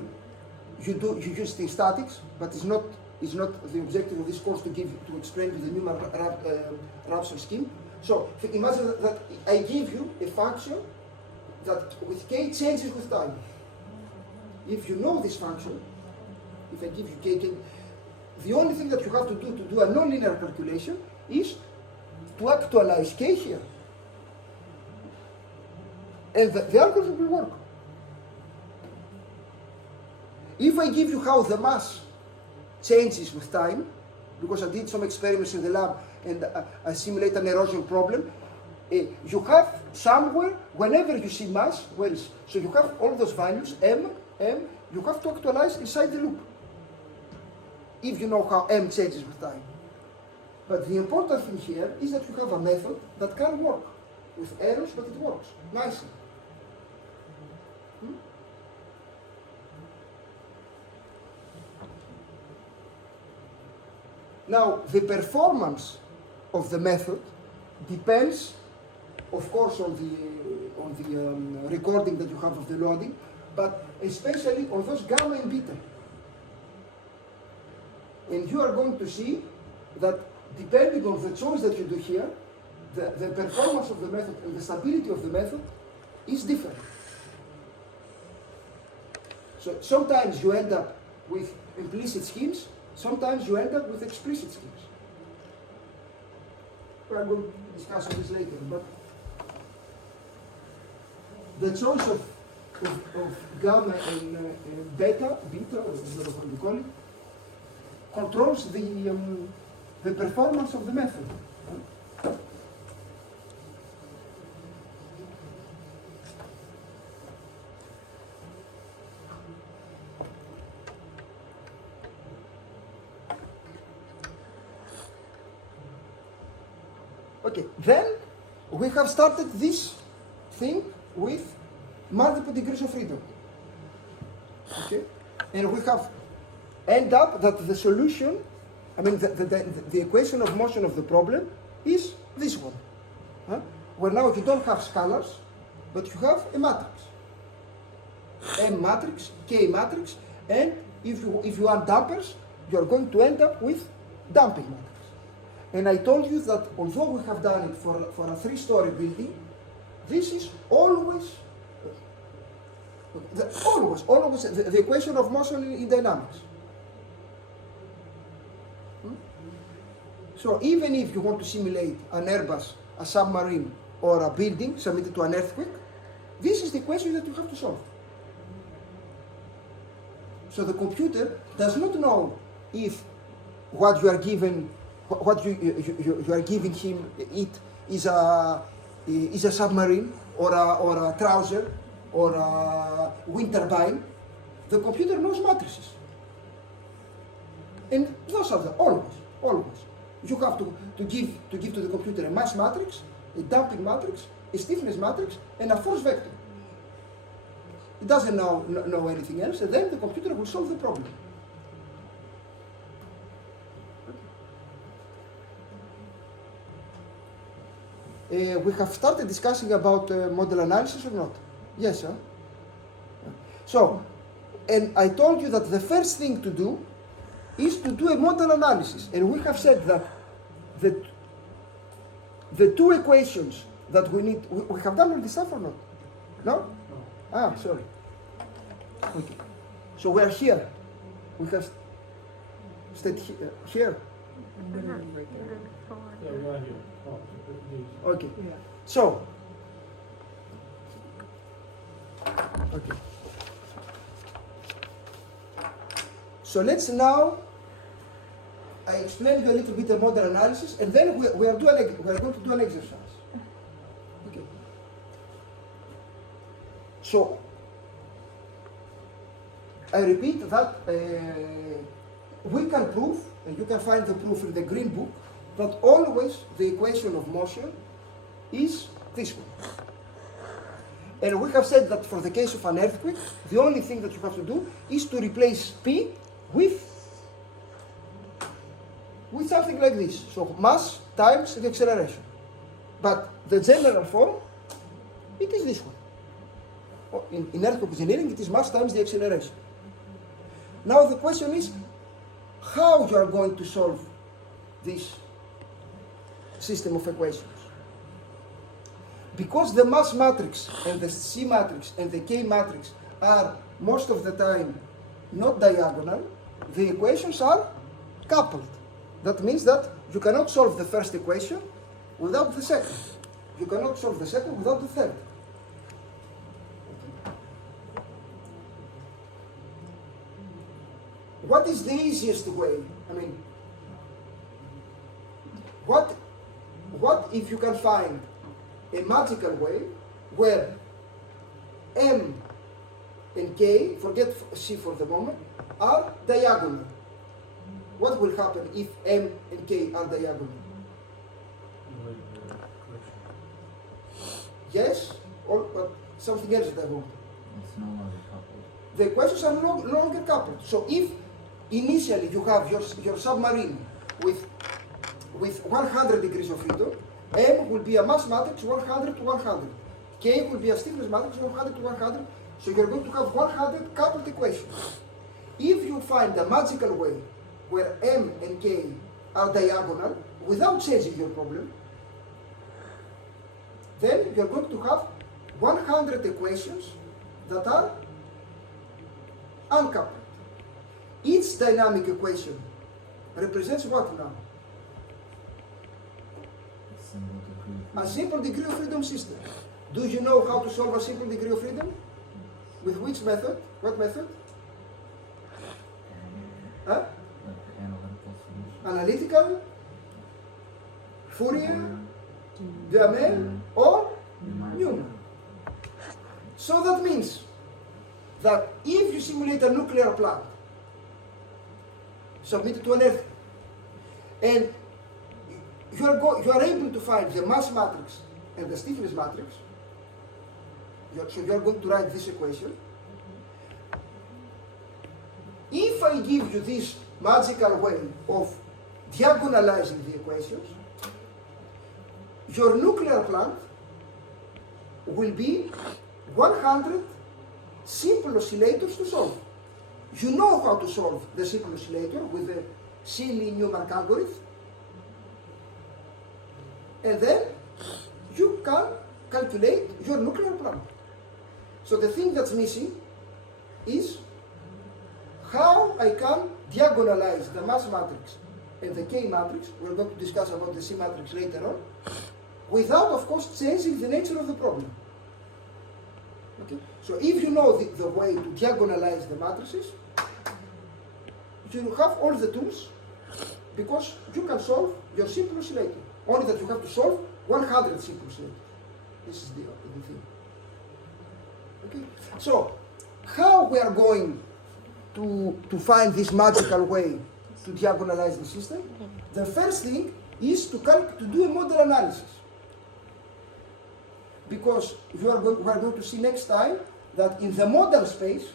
you use in statics, but is not the objective of this course to explain to the Newmark Ramson scheme. So imagine that I give you a function that with K changes with time. If you know this function, if I give you K, the only thing that you have to do a nonlinear calculation is to actualize K here. And the algorithm will work. If I give you how the mass changes with time, because I did some experiments in the lab and I simulate an erosion problem, you have somewhere, whenever you see mass, so you have all those values, M, you have to actualize inside the loop, if you know how M changes with time. But the important thing here is that you have a method that can work with errors, but it works nicely. Now, the performance of the method depends, of course, on the recording that you have of the loading, but especially on those gamma and beta. And you are going to see that depending on the choice that you do here, the performance of the method and the stability of the method is different. So sometimes you end up with implicit schemes, sometimes you end up with explicit schemes. We are going to discuss this later, but the choice of gamma and beta, or whatever you call it, controls the performance of the method. Okay, then we have started this thing with multiple degrees of freedom. Okay, and we have end up that the solution, I mean the equation of motion of the problem is this one. Where now you don't have scalars, but you have a matrix. M matrix, K matrix, and if you add dampers, you are going to end up with damping matrix. And I told you that although we have done it for a 3-story building, this is always the equation of motion in dynamics. So even if you want to simulate an Airbus, a submarine, or a building submitted to an earthquake, this is the equation that you have to solve. So the computer does not know if what you are given, what you are giving him it is a submarine or a trouser or a wind turbine. The computer knows matrices, and those are the always. You have to give to the computer a mass matrix, a damping matrix, a stiffness matrix, and a force vector. It doesn't know anything else, and then the computer will solve the problem. We have started discussing about model analysis or not? Yes, huh? So, and I told you that the first thing to do is to do a model analysis. And we have said that the two equations that we need, we have done all this stuff or not? No? No. Ah, sorry. Okay. So we are here. We have stayed here. Literally right there. Yeah, we are here. Oh, these. Okay. Yeah. So, okay. So let's now, I explain you a little bit the model analysis, and then we are going to do an exercise. Okay. So, I repeat that we can prove, and you can find the proof in the green book, that always the equation of motion is this one. And we have said that for the case of an earthquake, the only thing that you have to do is to replace P with something like this. So mass times the acceleration. But the general form, it is this one. In earthquake engineering, it is mass times the acceleration. Now the question is how you are going to solve this system of equations. Because the mass matrix and the C matrix and the K matrix are most of the time not diagonal, the equations are coupled. That means that you cannot solve the first equation without the second. You cannot solve the second without the third. What is the easiest way? I mean, what if you can find a magical way where M and K, forget C for the moment, are diagonal? What will happen if M and K are diagonal? Yes, or but something else that I want. It's no longer coupled. The equations are no longer coupled. So if initially you have your submarine with 100 degrees of freedom, M will be a mass matrix 100 to 100. K will be a stiffness matrix 100 to 100. So you're going to have 100 coupled equations. If you find a magical way where M and K are diagonal without changing your problem, then you're going to have 100 equations that are uncoupled. Each dynamic equation represents what now? A simple degree of freedom system. Do you know how to solve a simple degree of freedom? With which method? What method? Huh? Analytical solution. Analytical, Fourier, Duhamel, or Newman. So that means that if you simulate a nuclear plant, submit it to an earthquake, and you are able to find the mass matrix and the stiffness matrix, so you are going to write this equation. If I give you this magical way of diagonalizing the equations, your nuclear plant will be 100 simple oscillators to solve. You know how to solve the simple oscillator with the silly Newman algorithm, and then you can calculate your nuclear plant. So the thing that's missing is how I can diagonalize the mass matrix and the K matrix. We're going to discuss about the C matrix later on, without, of course, changing the nature of the problem. Okay? So if you know the way to diagonalize the matrices, you have all the tools, because you can solve your simple oscillator. Only that you have to solve 100 simple oscillators. This is the thing. Okay? So, how we are going to find this magical way to diagonalize the system? The first thing is to do a model analysis. Because we are going to see next time that in the model space,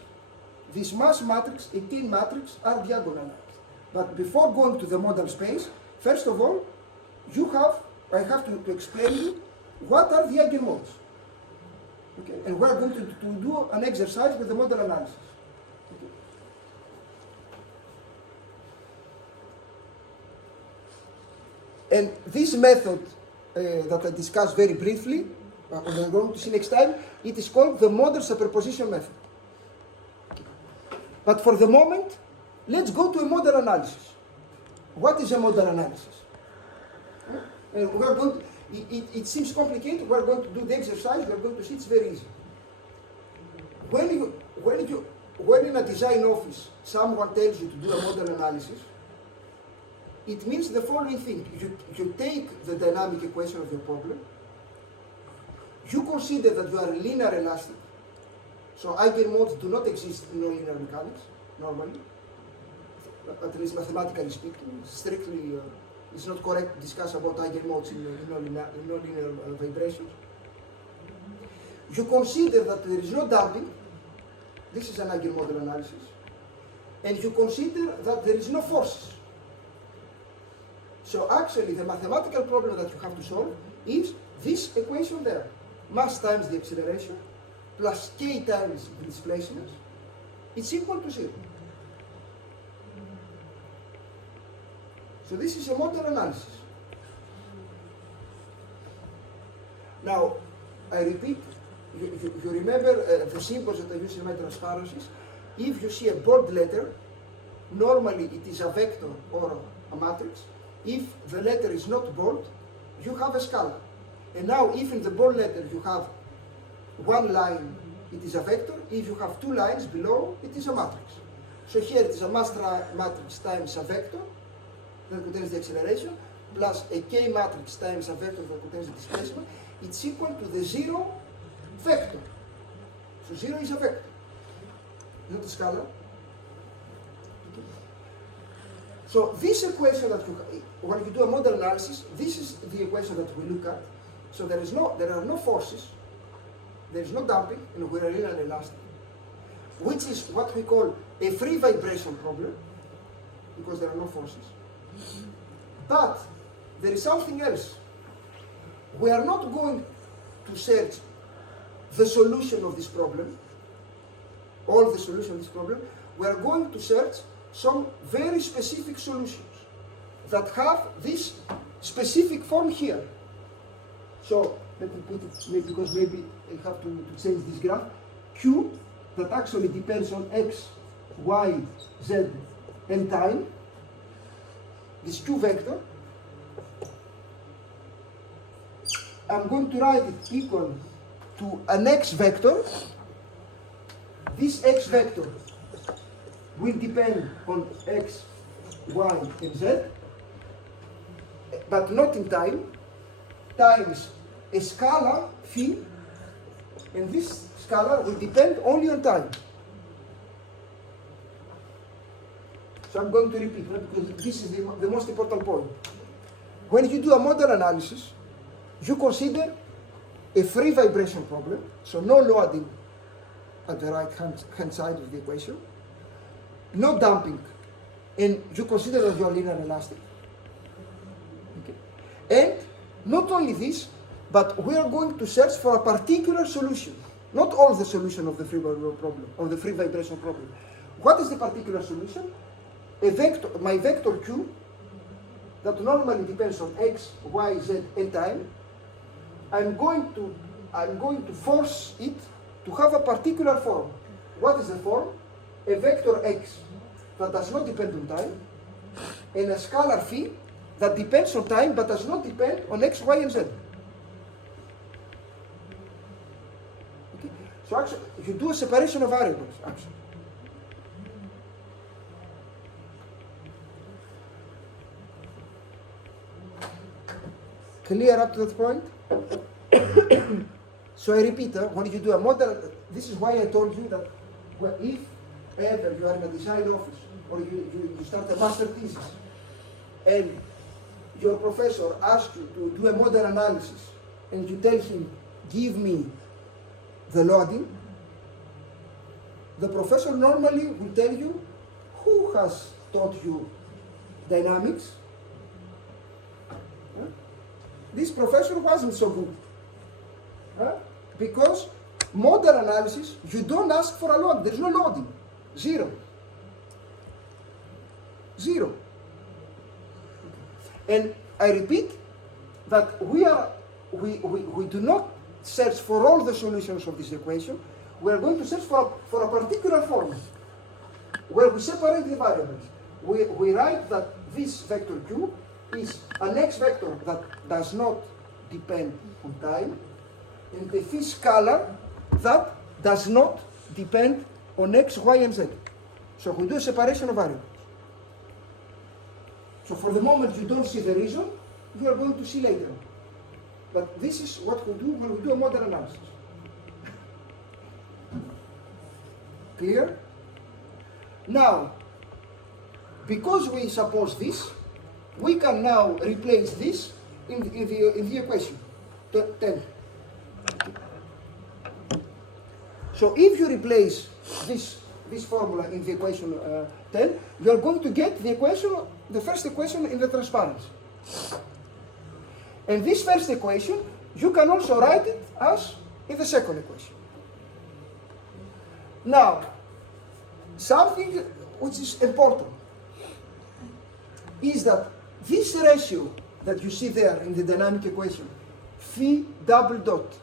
this mass matrix and K matrix are diagonalized. But before going to the model space, first of all, I have to explain you what are the eigenmodes. Okay? And we're going to do an exercise with the model analysis. Okay? And this method that I discussed very briefly, we're going to see next time, it is called the model superposition method. Okay. But for the moment, let's go to a model analysis. What is a model analysis? And we're going to, it seems complicated. We're going to do the exercise. We're going to see it's very easy. When in a design office someone tells you to do a model analysis, it means the following thing: you take the dynamic equation of your problem. You consider that you are linear elastic, so eigenmodes do not exist in nonlinear mechanics normally, at least mathematically speaking. Strictly, it's not correct to discuss about eigenmodes in nonlinear vibrations. You consider that there is no damping. This is an eigenmodel analysis. And you consider that there is no forces. So actually, the mathematical problem that you have to solve is this equation there. Mass times the acceleration plus K times the displacement, it's equal to 0. So this is a model analysis. Now, I repeat, you remember the symbols that I use in my transparencies. If you see a bold letter, normally it is a vector or a matrix. If the letter is not bold, you have a scalar. And now, if in the bold letter you have one line, it is a vector. If you have two lines below, it is a matrix. So here it is a mass matrix times a vector that contains the acceleration, plus a K matrix times a vector that contains the displacement. It's equal to the 0 vector. So 0 is a vector, not a scalar. Okay. So this equation that when you do a model analysis, this is the equation that we look at. So there are no forces, there is no damping, and we are in an elastic, which is what we call a free vibration problem, because there are no forces. But there is something else. We are not going to search the solution of this problem, all the solution of this problem. We are going to search some very specific solutions that have this specific form here. So let me put it, because maybe I have to change this graph. Q that actually depends on x, y, z, and time. This Q vector, I'm going to write it equal to an x vector. This x vector will depend on x, y, and z, but not in time, times a scalar phi, and this scalar will depend only on time. So I'm going to repeat that because this is the most important point. When you do a model analysis, you consider a free vibration problem, so no loading at the right hand side of the equation, no damping, and you consider that you are linear elastic. Okay. And not only this, but we are going to search for a particular solution, not all the solution of the free vibration problem, of the free vibration problem. What is the particular solution? A vector, my vector Q, that normally depends on x, y, z, and time. I'm going to force it to have a particular form. What is the form? A vector x that does not depend on time, and a scalar phi that depends on time but does not depend on x, y, and z. Okay. So actually, you do a separation of variables, actually. Clear up to that point? So I repeat, when you do a model, this is why I told you that if ever you are in a design office or you start a master thesis and your professor asks you to do a model analysis and you tell him, give me the loading, the professor normally will tell you who has taught you dynamics. This professor wasn't so good. Because model analysis, you don't ask for a load. There's no loading. Zero. Zero. And I repeat that we do not search for all the solutions of this equation. We are going to search for a particular form where we separate the variables. We write that this vector Q is an x vector that does not depend on time, and the phi scalar that does not depend on x, y, and z. So we do a separation of variables. So for the moment you don't see the reason, you are going to see later. But this is what we do when we do a model analysis. Clear? Now, because we suppose this, we can now replace this in the equation 10. So if you replace this formula in the equation 10, you are going to get the first equation in the transparency. And this first equation, you can also write it as in the second equation. Now, something which is important is that this ratio that you see there in the dynamic equation, phi double dot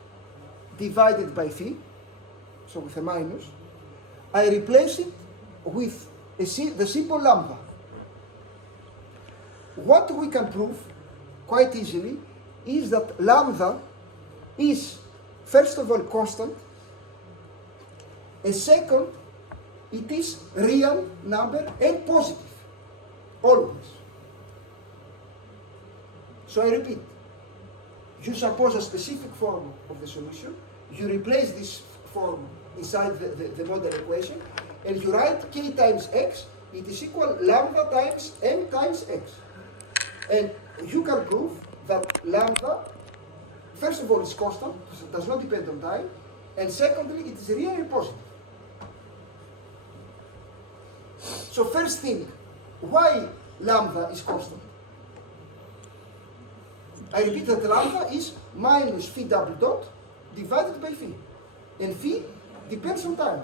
divided by phi, so with a minus, I replace it with the simple lambda. What we can prove quite easily is that lambda is, first of all, constant, and second, it is real number and positive, always. So I repeat, you suppose a specific form of the solution, you replace this form inside the model equation, and you write k times x, it is equal lambda times m times x. And you can prove that lambda, first of all, is constant, so it does not depend on time, and secondly, it is real and positive. So first thing, why lambda is constant? I repeat that lambda is minus phi double dot divided by phi. And phi depends on time.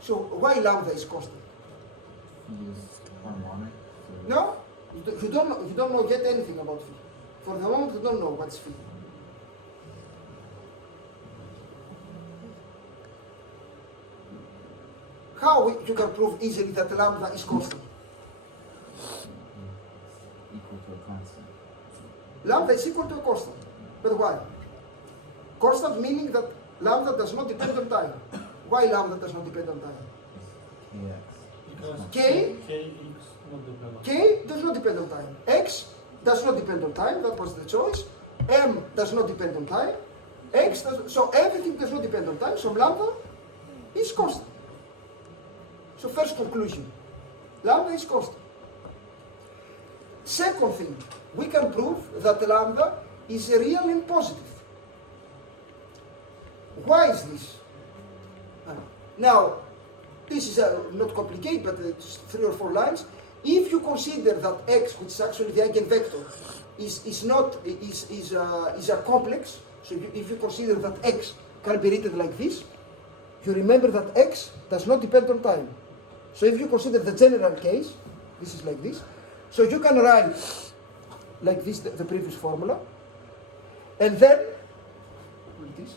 So why lambda is constant? Is harmonic. So No, you don't know yet anything about phi. For the moment, you don't know what's phi. How you can prove easily that lambda is constant? equal to a constant. Lambda is equal to a constant. But why? Constant meaning that lambda does not depend on time. Why lambda does not depend on time? Kx. Because K? K is not dependent. K does not depend on time. X does not depend on time. That was the choice. M does not depend on time. X does, so everything does not depend on time. So lambda is constant. So first conclusion, lambda is constant. Second thing, we can prove that lambda is real and positive. Why is this? Now, this is not complicated, but it's 3 or 4 lines. If you consider that x, which is actually the eigenvector, is a complex, so if you consider that x can be written like this, you remember that x does not depend on time. So if you consider the general case, this is like this. So you can write like this the previous formula, and then like this.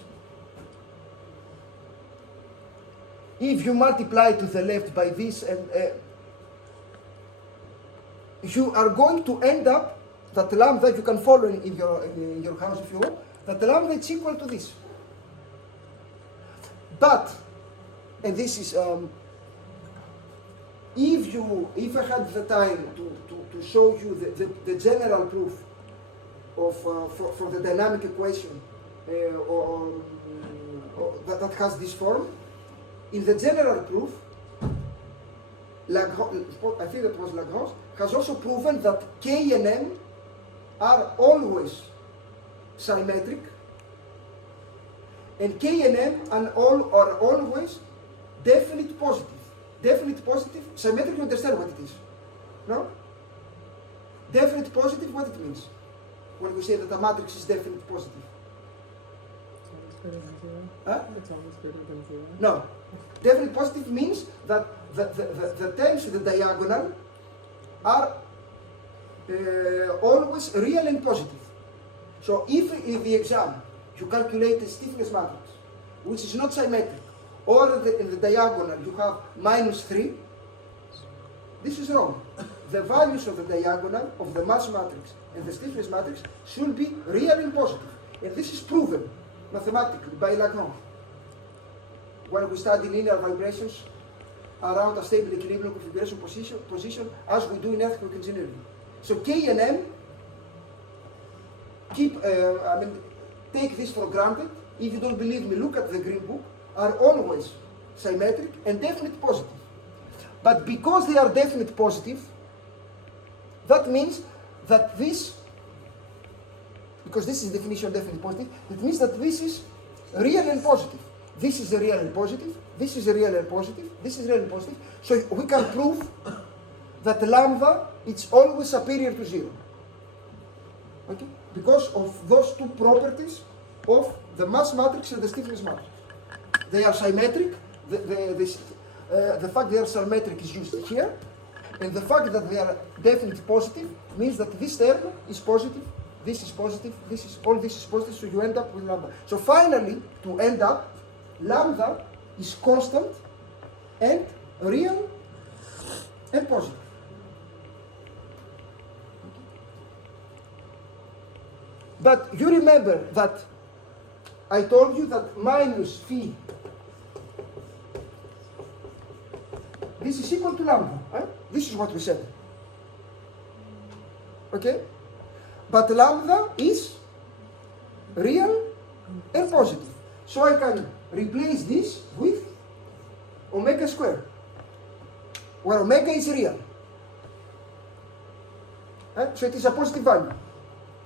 If you multiply to the left by this, and you are going to end up that lambda, you can follow in your house if you want, that the lambda is equal to this. But, and this is, if I had the time to show you the general proof of for the dynamic equation that has this form, in the general proof, I think that was Lagrange, has also proven that K and M are always symmetric, and K and M are always definite positive. Definite positive, symmetric, you understand what it is? No? Definite positive, what it means? When we say that a matrix is definite positive. It's always greater than 0. Huh? It's always greater than 0. No. Definite positive means that the terms in the diagonal are always real and positive. So if in the exam you calculate the stiffness matrix, which is not symmetric, or in the diagonal you have -3, this is wrong. The values of the diagonal of the mass matrix and the stiffness matrix should be real and positive. And this is proven mathematically by Lagrange. When we study linear vibrations around a stable equilibrium configuration position as we do in earthquake engineering. So K and M take this for granted. If you don't believe me, look at the Green Book, are always symmetric and definite positive. But because they are definite positive, that means that this, because this is the definition of definite positive, it means that this is real and positive. This is a real and positive, this is a real and positive, this is real and positive. So we can prove that lambda is always superior to 0. Okay? Because of those two properties of the mass matrix and the stiffness matrix. They are symmetric. The fact they are symmetric is used here, and the fact that they are definitely positive means that this term is positive, this is positive, all this is positive, so you end up with lambda. So finally, to end up, lambda is constant and real and positive. But you remember that I told you that minus phi, this is equal to lambda. Right? This is what we said. Okay? But lambda is real and positive. So I can replace this with omega squared, where omega is real. Right? So it is a positive value.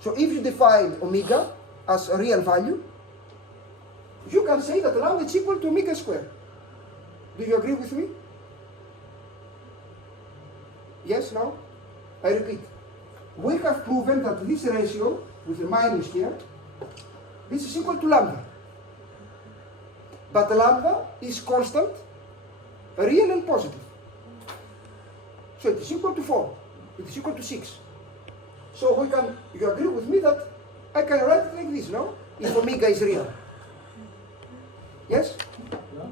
So if you define omega as a real value, you can say that lambda is equal to omega squared. Do you agree with me? Yes, no? I repeat. we have proven that this ratio, with the minus here, this is equal to lambda. But lambda is constant, real and positive. So it is equal to 4. It is equal to 6. So we can, you agree with me that I can write it like this, no? If omega is real. Yes? Yeah?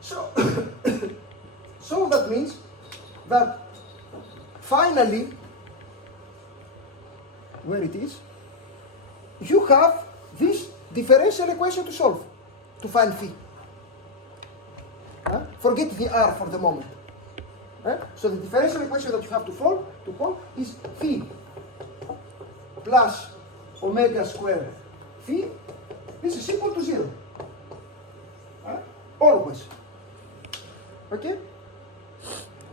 So, so that means that finally, where it is, you have this differential equation to solve, to find phi. Forget the r for the moment. So the differential equation that you have to solve is phi plus omega squared phi. This is equal to 0. Always. Okay?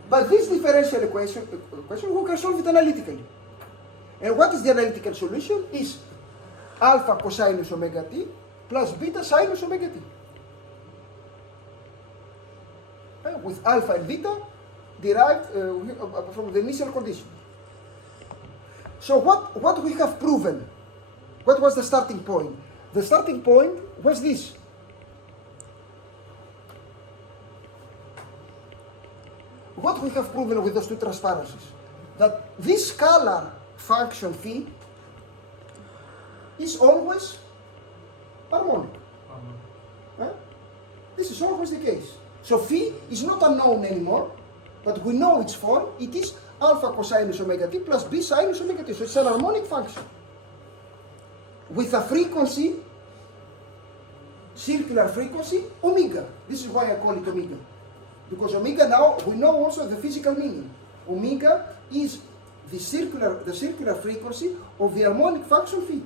But this differential equation we can solve it analytically. And what is the analytical solution? Is alpha cosinus omega t plus beta sinus omega t. With alpha and beta derived from the initial condition. So what we have proven? What was the starting point? The starting point was this. What we have proven with those two transparencies? That this scalar function phi is always harmonic. This is always the case. So phi is not unknown anymore, but we know its form. It is alpha cosinus omega t plus b sinus omega t. So it's an harmonic function with a frequency, circular frequency, omega. This is why I call it omega. Because omega now, we know also the physical meaning. Omega is the circular frequency of the harmonic function phi.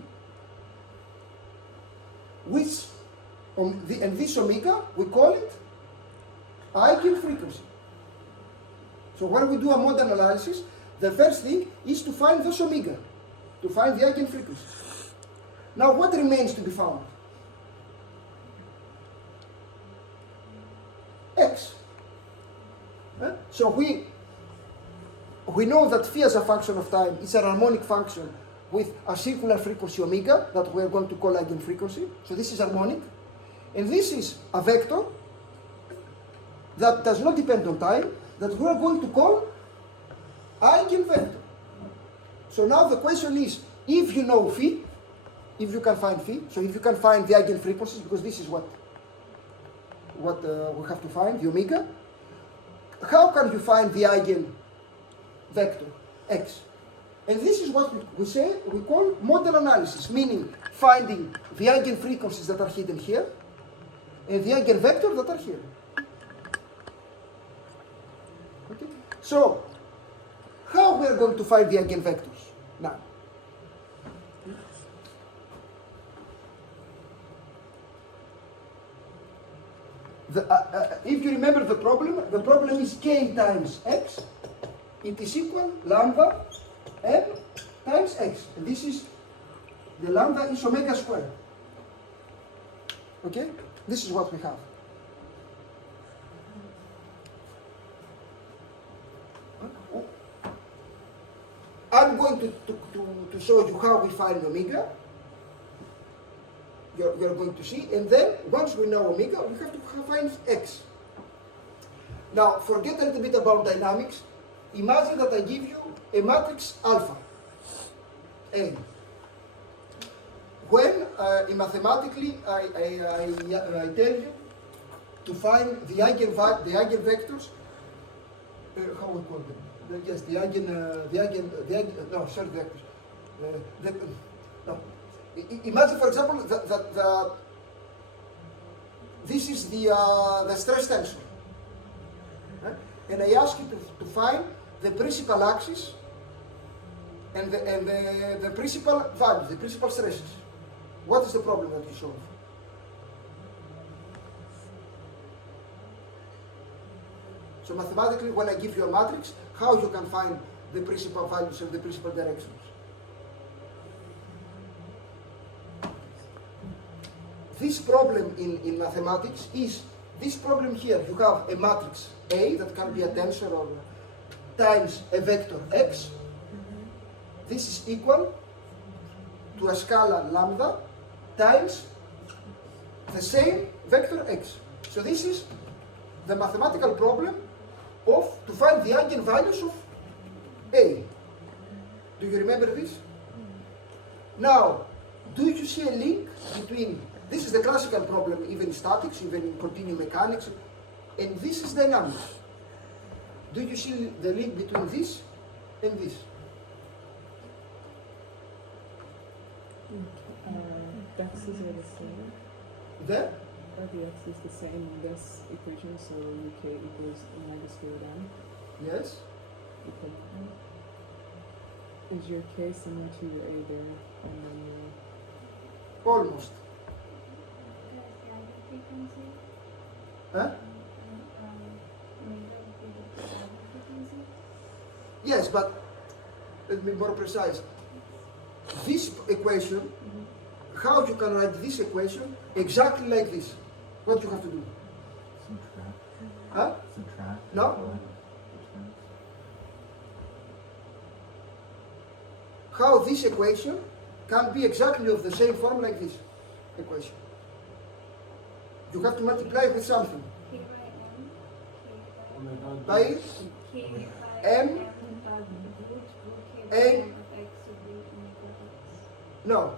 Which, and this omega, we call it eigenfrequency. So when we do a mode analysis, the first thing is to find this omega, to find the eigenfrequency. Now what remains to be found? X. So we know that phi as a function of time is an harmonic function with a circular frequency omega that we are going to call eigenfrequency. So this is harmonic. And this is a vector that does not depend on time, that we are going to call eigenvector. So now the question is, if you know phi, if you can find phi, so if you can find the eigenfrequencies, because this is what we have to find, the omega, how can you find the eigenvector x? And this is what we call model analysis, meaning finding the eigenfrequencies that are hidden here and the eigenvectors that are here. Okay? So, how we are going to find the eigenvectors now? If you remember the problem is k times x. It is equal lambda m times x. And this is, the lambda is omega squared. Okay? This is what we have. I'm going to show you how we find omega. You're going to see, and then once we know omega, we have to find x. Now, forget a little bit about dynamics. Imagine that I give you a matrix alpha, A. When, mathematically, I tell you to find the eigenvectors, how we call them? Yes, the vectors. Imagine, for example, that this is the stress tensor, and I ask you to find the principal axis and the principal values, the principal stresses. What is the problem that you solve? So mathematically, when I give you a matrix, how you can find the principal values and the principal directions? This problem in mathematics is this problem here. You have a matrix A that can be a tensor or times a vector x, this is equal to a scalar lambda times the same vector x. So this is the mathematical problem to find the eigenvalues of A. Do you remember this? Now, do you see a link between, this is the classical problem, even in statics, even in continuum mechanics, and this is dynamics. Do you see the link between this and this? X's are the same. There? Are the x's the same in this equation? So uk equals minus square root m. Yes. Equal m. Is your k similar to your a there? And then your Almost. Huh? Yes, but let me be more precise. This equation, how you can write this equation exactly like this? What you have to do? Subtract. Huh? Subtract. No. Divide. How this equation can be exactly of the same form like this equation? You have to multiply with something. Omega By m a. No.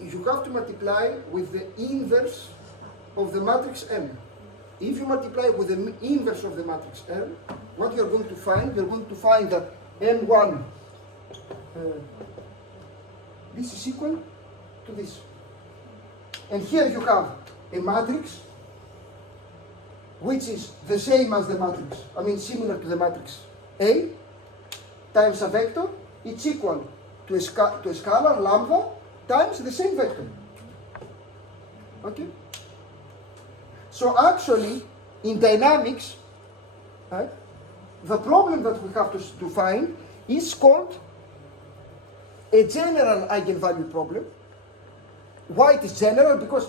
You have to multiply with the inverse of the matrix M. If you multiply with the inverse of the matrix M, what you're going to find, you're going to find that M1, this is equal to this. And here you have a matrix which is the same as the matrix, similar to the matrix A, times a vector, it's equal to a scalar lambda times the same vector. Okay? So actually, in dynamics, right, the problem that we have to find is called a general eigenvalue problem. Why it is general? Because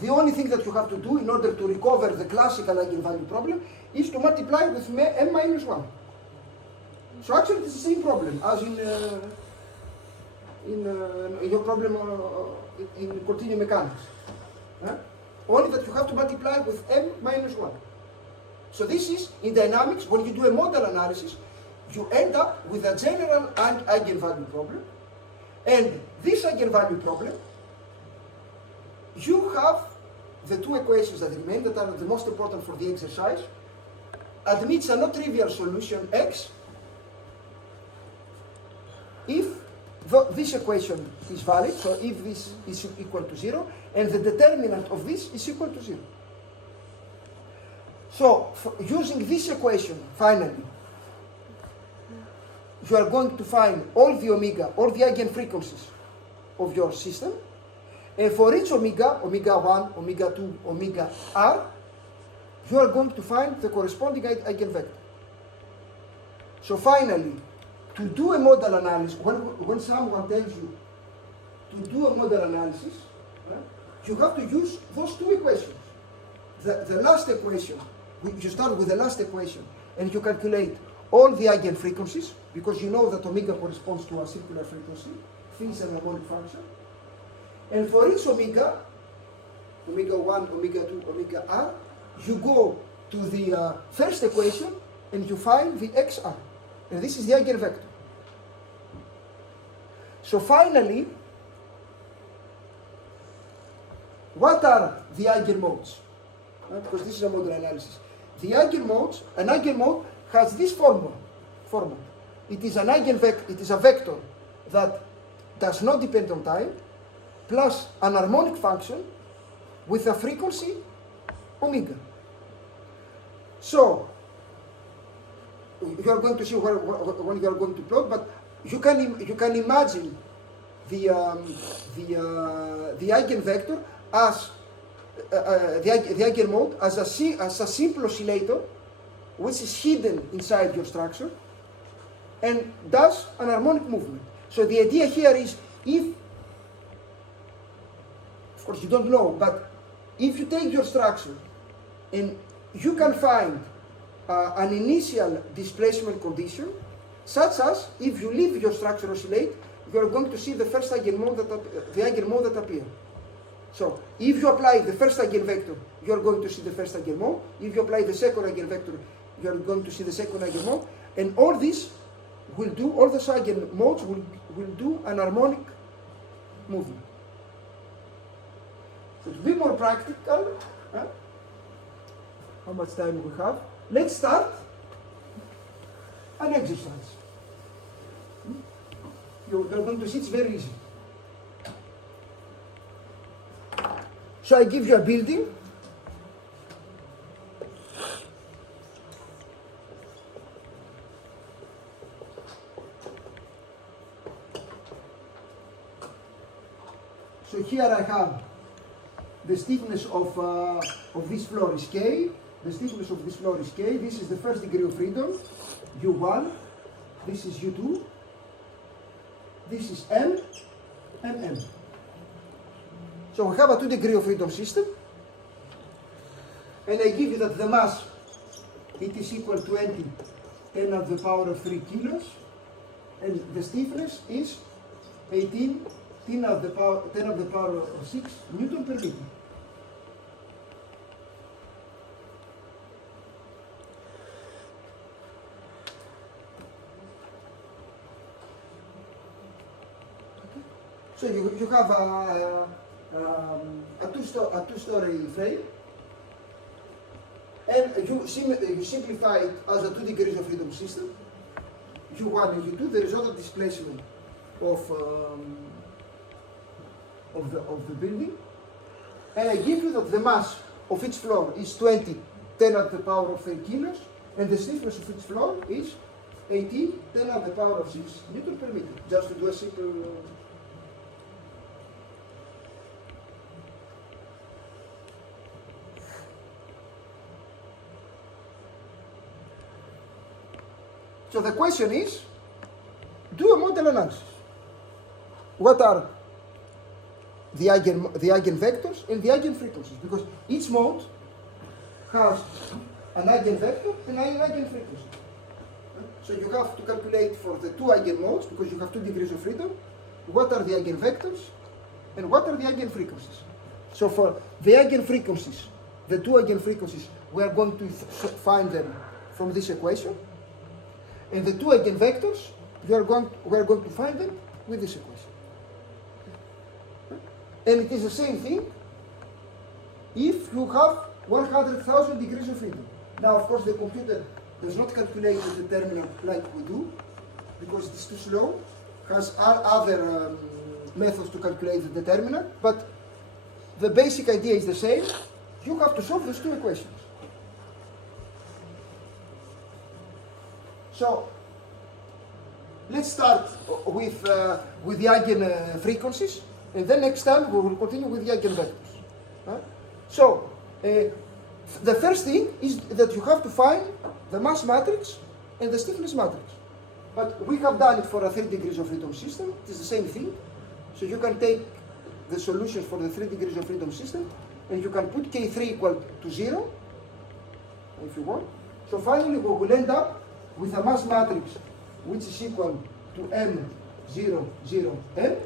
the only thing that you have to do in order to recover the classical eigenvalue problem is to multiply with m minus 1. So actually it's the same problem as in your problem in continuum mechanics. Only that you have to multiply with m minus 1. So this is, in dynamics, when you do a model analysis, you end up with a general eigenvalue problem. And this eigenvalue problem, you have the two equations that remain that are the most important for the exercise, admits a not trivial solution x if this equation is valid, so if this is equal to 0, and the determinant of this is equal to 0. So, using this equation, finally, you are going to find all the omega, all the eigenfrequencies of your system, and for each omega, omega 1, omega 2, omega r, you are going to find the corresponding eigenvector. So finally, to do a model analysis, when someone tells you to do a model analysis, right, you have to use those two equations. The last equation, you start with the last equation, and you calculate all the eigenfrequencies, because you know that omega corresponds to a circular frequency, phi is an harmonic function. And for each omega, omega 1, omega 2, omega r, you go to the first equation and you find the xr. And this is the eigenvector. So finally, what are the eigenmodes? Because this is a model analysis. The eigenmodes, an eigenmode has this formula. It is an eigenvector, it is a vector that does not depend on time, plus an harmonic function with a frequency omega. So, you are going to see when you are going to plot, but you can imagine the eigenvector as the eigenmode as a simple oscillator which is hidden inside your structure and does an harmonic movement. So the idea here is, if, of course you don't know, but if you take your structure and you can find an initial displacement condition such as if you leave your structure oscillate, you are going to see the first eigenmode that appear. So if you apply the first eigenvector, you are going to see the first eigenmode. If you apply the second eigenvector, you are going to see the second eigenmode. And all this will do, all the eigenmodes will do an harmonic movement. So to be more practical, how much time we have? Let's start an exercise. You're going to see it's very easy. So I give you a building. So here I have the stiffness of this floor is K. The stiffness of this floor is K. This is the first degree of freedom, U1. This is U2. This is M and M. So we have a 2 degree of freedom system. And I give you that the mass, it is equal to 20, 10 to the power of 3 kilos. And the stiffness is 18, 10 to the power of 6 Newton per meter. So you have a two-story frame, and you simplify it as a 2 degrees of freedom system, U1 and U2, the resultant displacement of the building, and I give you that the mass of each floor is 20, 10 to the power of 3 kilos, and the stiffness of each floor is 18, 10 to the power of 6 Newton per meter, just to do a simple... So the question is, do a model analysis. What are the eigenvectors and the eigenfrequencies? Because each mode has an eigenvector and an eigenfrequency. So you have to calculate for the 2 eigenmodes, because you have 2 degrees of freedom, what are the eigenvectors and what are the eigenfrequencies. So for the eigenfrequencies, the 2 eigenfrequencies, we are going to find them from this equation. And the 2 eigenvectors, we are going to find them with this equation. And it is the same thing if you have 100,000 degrees of freedom. Now, of course, the computer does not calculate the determinant like we do, because it is too slow, has other methods to calculate the determinant, but the basic idea is the same. You have to solve these 2 equations. So let's start with the eigenfrequencies, and then next time we will continue with the eigenvectors. So the first thing is that you have to find the mass matrix and the stiffness matrix. But we have done it for a 3 degrees of freedom system. It is the same thing. So you can take the solutions for the 3 degrees of freedom system, and you can put K3 equal to 0, if you want. So finally we will end up with a mass matrix which is equal to M0, 0, M,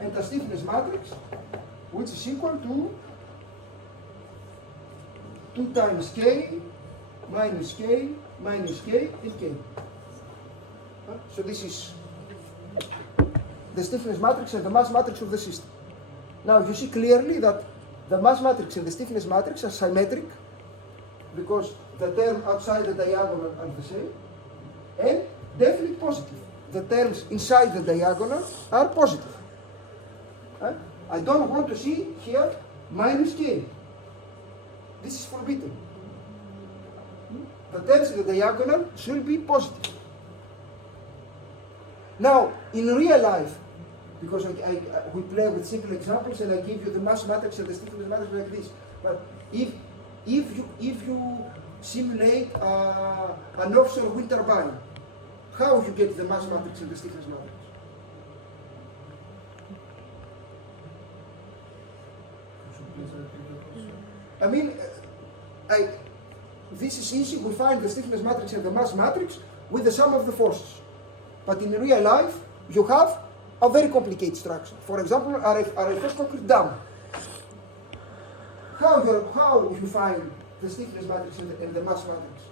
and a stiffness matrix which is equal to 2 times K minus K minus K and K. So this is the stiffness matrix and the mass matrix of the system. Now you see clearly that the mass matrix and the stiffness matrix are symmetric, because the term outside the diagonal are the same, and definitely positive. The terms inside the diagonal are positive. I don't want to see here minus K. This is forbidden. The terms in the diagonal should be positive. Now, in real life, because we play with simple examples and I give you the mass matrix and the stiffness matrix like this, but if you simulate an offshore wind turbine, how you get the mass matrix and the stiffness matrix? I mean, this is easy. We find the stiffness matrix and the mass matrix with the sum of the forces. But in real life, you have a very complicated structure. For example, RFS concrete dam. How you find the stiffness matrix and the mass matrix?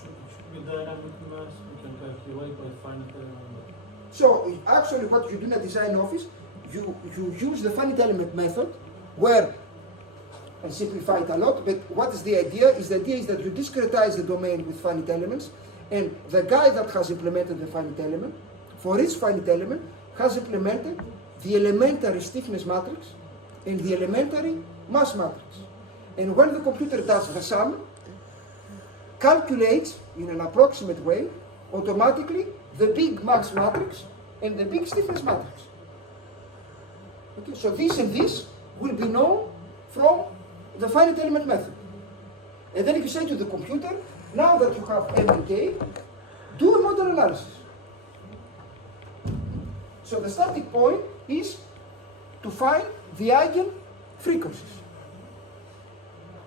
Should be dynamic mass, we can calculate by finite element. So actually what you do in a design office, you use the finite element method where, and simplify it a lot, but what is the idea? The idea is that you discretize the domain with finite elements, and the guy that has implemented the finite element, for each finite element, has implemented the elementary stiffness matrix and the elementary mass matrix. And when the computer does the sum, calculates in an approximate way, automatically, the big mass matrix and the big stiffness matrix. Okay, so this and this will be known from the finite element method. And then you say to the computer, now that you have M and K, do a model analysis. So the starting point is to find the eigen frequencies.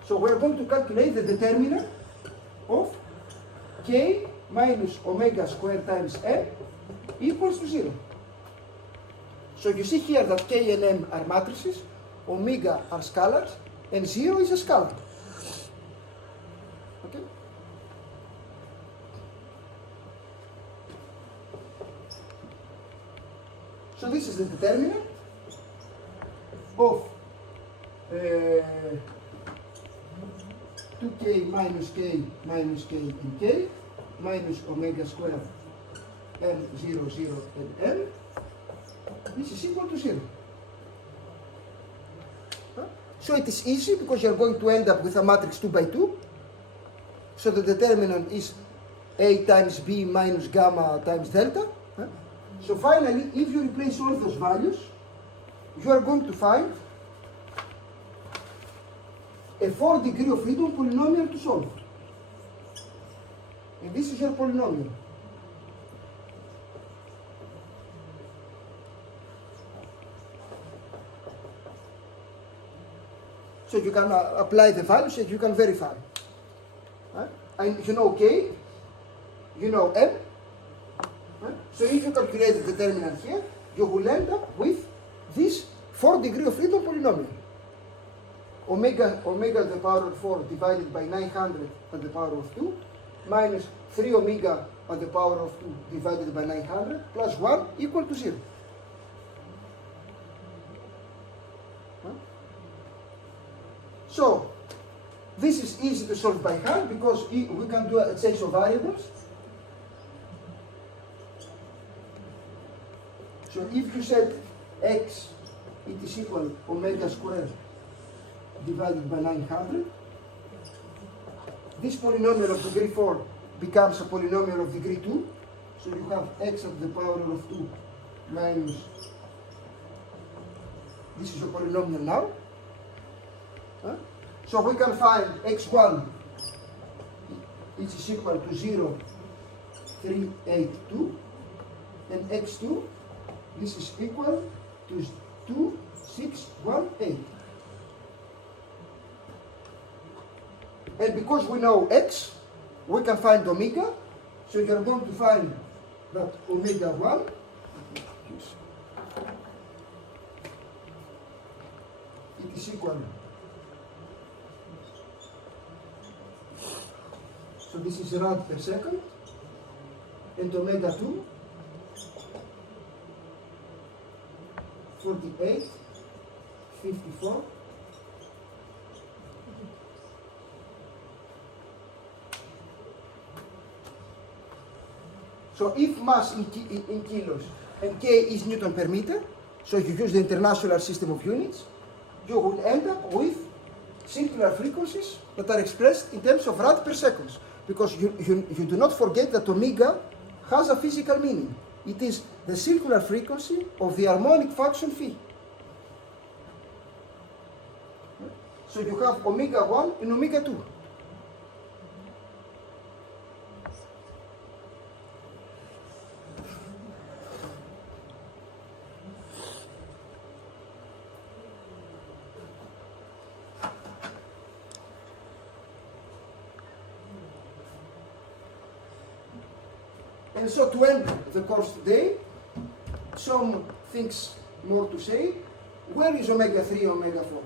So we're going to calculate the determinant of K minus omega squared times M equals to 0. So you see here that K and M are matrices, omega are scalars, and 0 is a scalar. Okay? So this is the determinant of 2k minus k and k minus omega squared m0, 0 and m. This is equal to 0. So it is easy because you're going to end up with a matrix 2 by 2. So the determinant is A times B minus gamma times delta. So finally, if you replace all those values, you are going to find a 4 degree of freedom polynomial to solve. And this is your polynomial. So you can apply the values and you can verify. And you know K, you know M. So if you calculate the determinant here, you will end up with this 4 degree of freedom polynomial. Omega to the power of 4 divided by 900 to the power of 2 minus 3 omega to the power of 2 divided by 900 plus 1 equal to 0. So this is easy to solve by hand because we can do a change of variables. So if you set x, it is equal omega squared divided by 900, this polynomial of degree 4 becomes a polynomial of degree 2. So you have x at the power of 2 minus, this is a polynomial now. So we can find x1, it is equal to 0, 3, 8, 2, and x2, this is equal to 2, 6, 1, 8. And because we know x, we can find omega. So you're going to find that omega 1 it is equal. So this is rad per second. And omega 2 48, 54. So if mass in kilos and K is Newton per meter, so you use the International System of Units, you would end up with singular frequencies that are expressed in terms of rad per seconds. Because you do not forget that omega has a physical meaning. It is the circular frequency of the harmonic function phi. So you have omega 1 and omega 2. And so to end the course today, some things more to say. Where is omega 3, omega 4?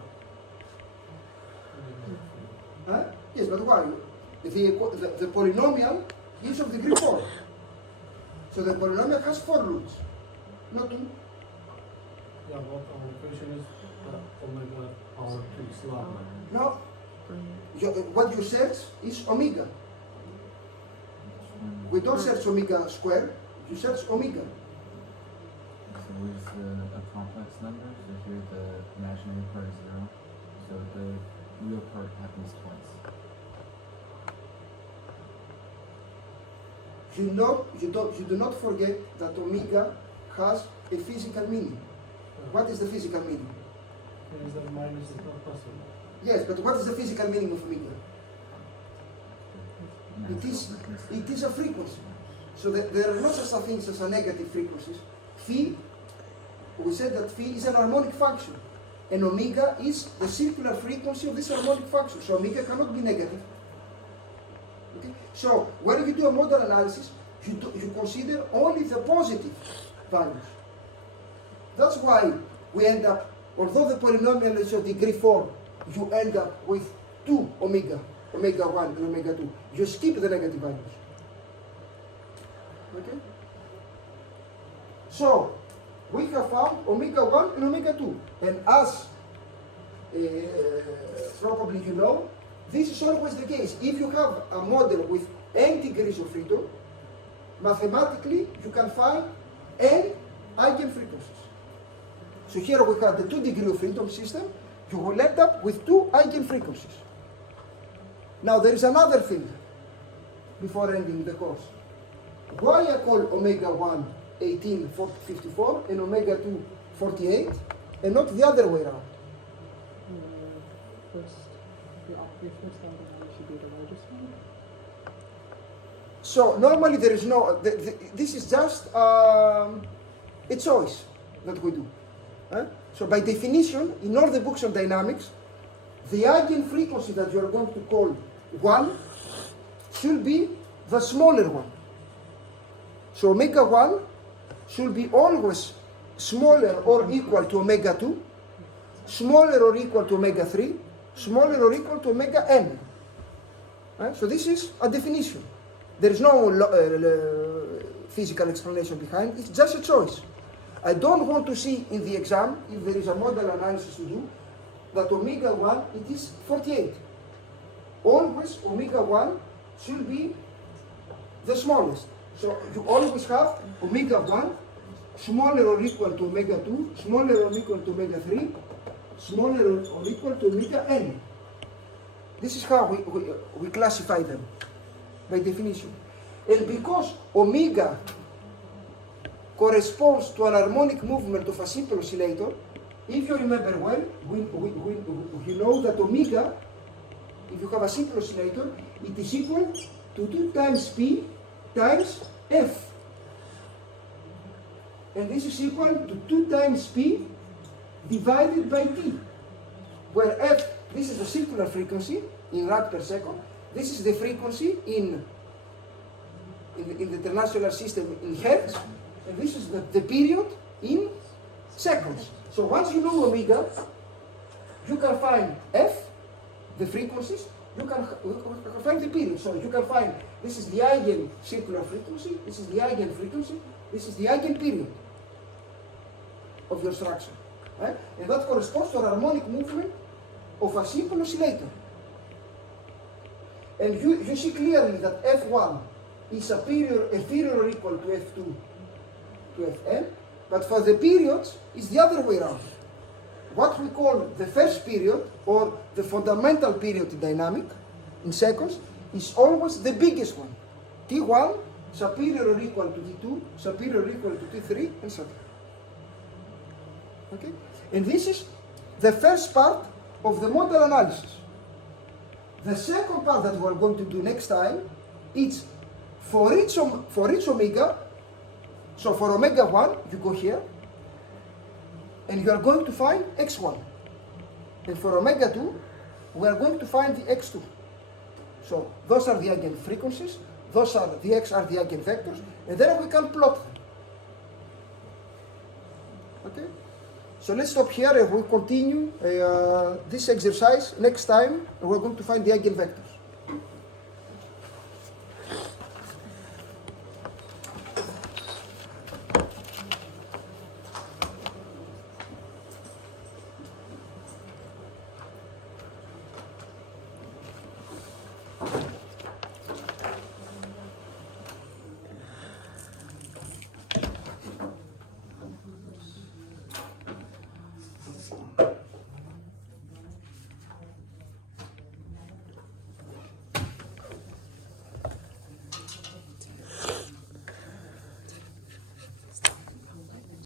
Huh? Yes, but why? The polynomial is of degree 4. So the polynomial has 4 roots, not 2. Yeah, but our equation is omega power 2 slab. Now, what you search is omega. We don't search omega square, you search omega. So there's a complex number, so here the imaginary part is 0, so the real part happens twice. You do not forget that omega has a physical meaning. What is the physical meaning? Means that minus is not possible. Yes, but what is the physical meaning of omega? Natural It is a frequency. So there are no such things as a negative frequencies. Phi, we said that phi is an harmonic function, and omega is the circular frequency of this harmonic function. So omega cannot be negative. Okay? So when you do a model analysis, you consider only the positive values. That's why we end up, although the polynomial is of degree 4, you end up with 2 omega 1 and omega 2. You skip the negative values. Okay? So, we have found omega 1 and omega 2. And as probably you know, this is always the case. If you have a model with n degrees of freedom, mathematically you can find n eigenfrequencies. So here we have the 2 degree of freedom system. You will end up with 2 eigenfrequencies. Now there is another thing before ending the course. Why I call omega 1 18, 54 and omega 2 48 and not the other way around? Your first element should be the largest one. So normally there is no, this is just a choice that we do. So by definition, in all the books on dynamics, the eigenfrequency that you are going to call 1 should be the smaller one. So omega 1 should be always smaller or equal to omega 2, smaller or equal to omega 3, smaller or equal to omega n. So this is a definition. There is no physical explanation behind. It's just a choice. I don't want to see in the exam, if there is a model analysis to do, that omega 1, it is 48. Always omega 1 should be the smallest. So you always have omega 1 smaller or equal to omega 2, smaller or equal to omega 3, smaller or equal to omega n. This is how we classify them by definition. And because omega corresponds to an harmonic movement of a simple oscillator, if you remember well, you know that omega, if you have a simple oscillator, it is equal to 2 times p times f. And this is equal to 2 times p divided by t, where f, this is the circular frequency in rad per second, this is the frequency in the international system in hertz, and this is the period in seconds. So once you know omega, you can find f, the frequencies, you can find the period. So you can find this is the eigen circular frequency, this is the eigen frequency, this is the eigen period of your structure. Right? And that corresponds to a harmonic movement of a simple oscillator. And you see clearly that F1 is inferior or equal to F2 to Fn, but for the periods, it's the other way around. What we call the first period, or the fundamental period in dynamic, in seconds, is always the biggest one. T1 superior or equal to T2, superior or equal to T3, and so on. Okay? And this is the first part of the model analysis. The second part that we're going to do next time is for each omega. So for omega 1, you go here, and you are going to find x1. And for omega 2, we are going to find the x2. So those are the eigenfrequencies, those are the x are the eigenvectors, and then we can plot them. Okay? So let's stop here and we'll continue this exercise next time, and we're going to find the eigenvectors.